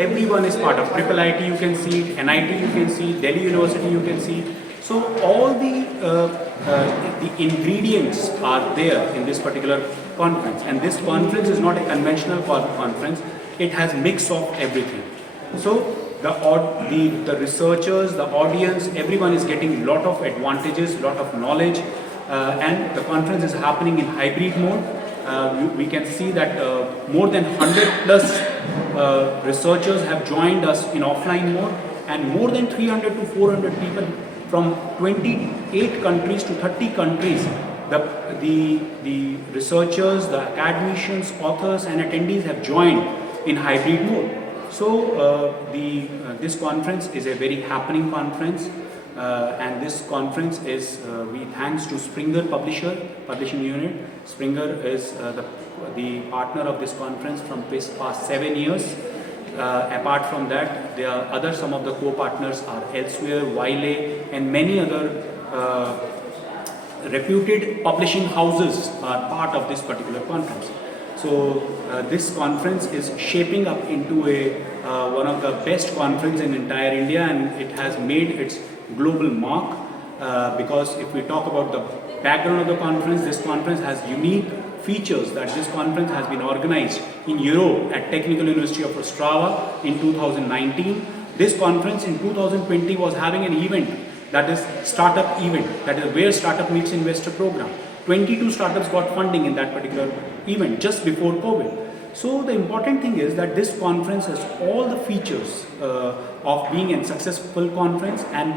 everyone is part of. IIIT you can see, NIT you can see, Delhi University you can see. So all the ingredients are there in this particular conference, and this conference is not a conventional conference. It has mix of everything. So the researchers, the audience, everyone is getting a lot of advantages, lot of knowledge, and the conference is happening in hybrid mode. We can see that more than 100 plus researchers have joined us in offline mode, and more than 300 to 400 people from 28 countries to 30 countries. The researchers, the academicians, authors and attendees have joined in hybrid mode. So this conference is a very happening conference, and this conference is we thanks to Springer Publishing Unit. Springer is the partner of this conference from past 7 years. Apart from that, there are some of the co-partners are elsewhere, Wiley and many other reputed publishing houses are part of this particular conference. So this conference is shaping up into one of the best conferences in entire India, and it has made its global mark, because if we talk about the background of the conference, this conference has unique features that this conference has been organized in Europe at Technical University of Ostrava in 2019. This conference in 2020 was having an event, that is startup event, that is where startup meets investor program. 22 startups got funding in that particular event just before COVID. So the important thing is that this conference has all the features of being a successful conference, and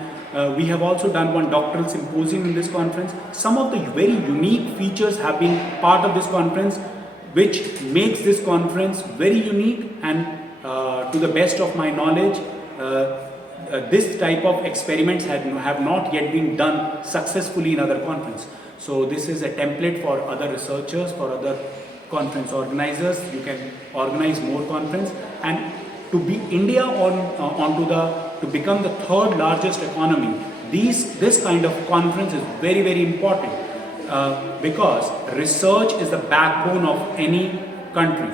we have also done one doctoral symposium in this conference. Some of the very unique features have been part of this conference, which makes this conference very unique, and to the best of my knowledge, this type of experiments have not yet been done successfully in other conferences. So this is a template for other researchers, for other conference organizers. You can organize more conference, and to be India to become the third largest economy, this kind of conference is very, very important, because research is the backbone of any country,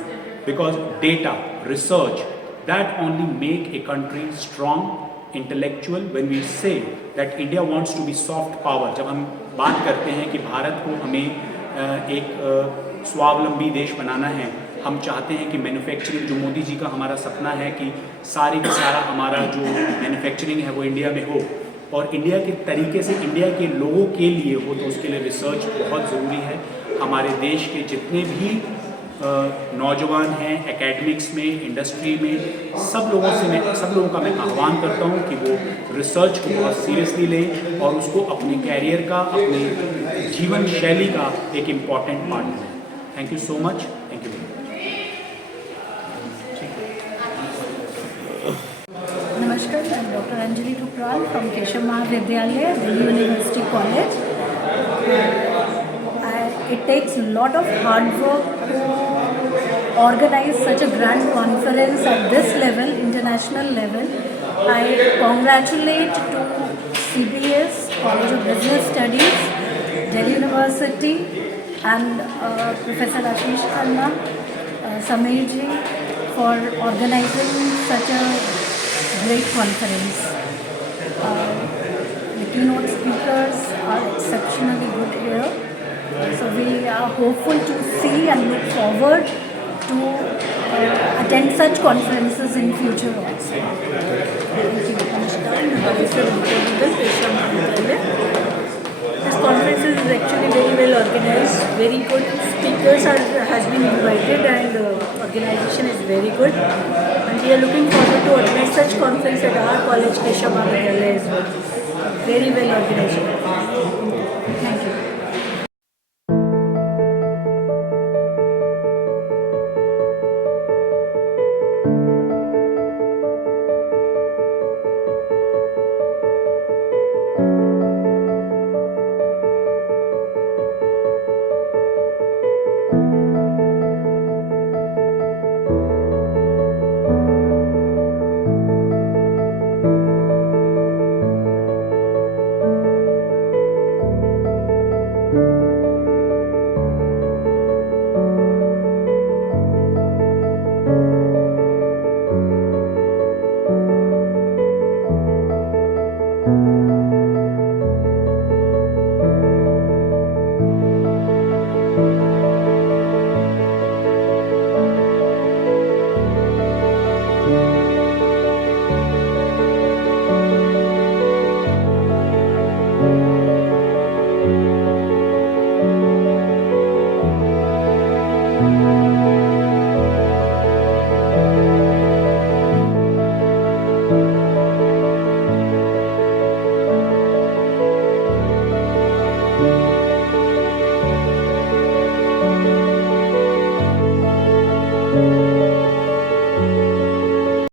because data, research, that only make a country strong intellectual when we say that India wants to be soft power. जब हम बात करते हैं कि भारत को हमें एक स्वावलंबी देश बनाना है, हम चाहते हैं कि मैन्युफैक्चरिंग, जो मोदी जी का हमारा सपना है कि सारे का सारा हमारा जो मैन्युफैक्चरिंग है वो इंडिया में हो और इंडिया के तरीके से इंडिया के लोगों के लिए हो, तो उसके लिए रिसर्च बहुत ज़रूरी है। हमारे देश के जितने भी नौजवान हैं एकेडमिक्स में, इंडस्ट्री में, सब लोगों का मैं आह्वान करता हूं कि वो रिसर्च को बहुत सीरियसली लें और उसको अपने कैरियर का, अपने जीवन शैली का एक इम्पॉर्टेंट पार्ट बनाएं। Thank you so much. Thank you. नमस्कार, मैं डॉक्टर अंजलि टुकराल फ्रॉम केशव महाविद्यालय, Delhi university college. It takes a lot of hard work to organize such a grand conference at this level, international level. I congratulate to CBS, College of Business Studies, Delhi University and Professor Ashish Khanna, Sameer ji for organizing such a great conference. The keynote speakers are exceptionally good here. So we are hopeful to see and look forward to attend such conferences in future also. Thank you. This conference is actually very well organized, very good. Speakers has been invited and organization is very good. And we are looking forward to organize such conference at our college, Keshav Mahavidyalaya as well. Very well organized.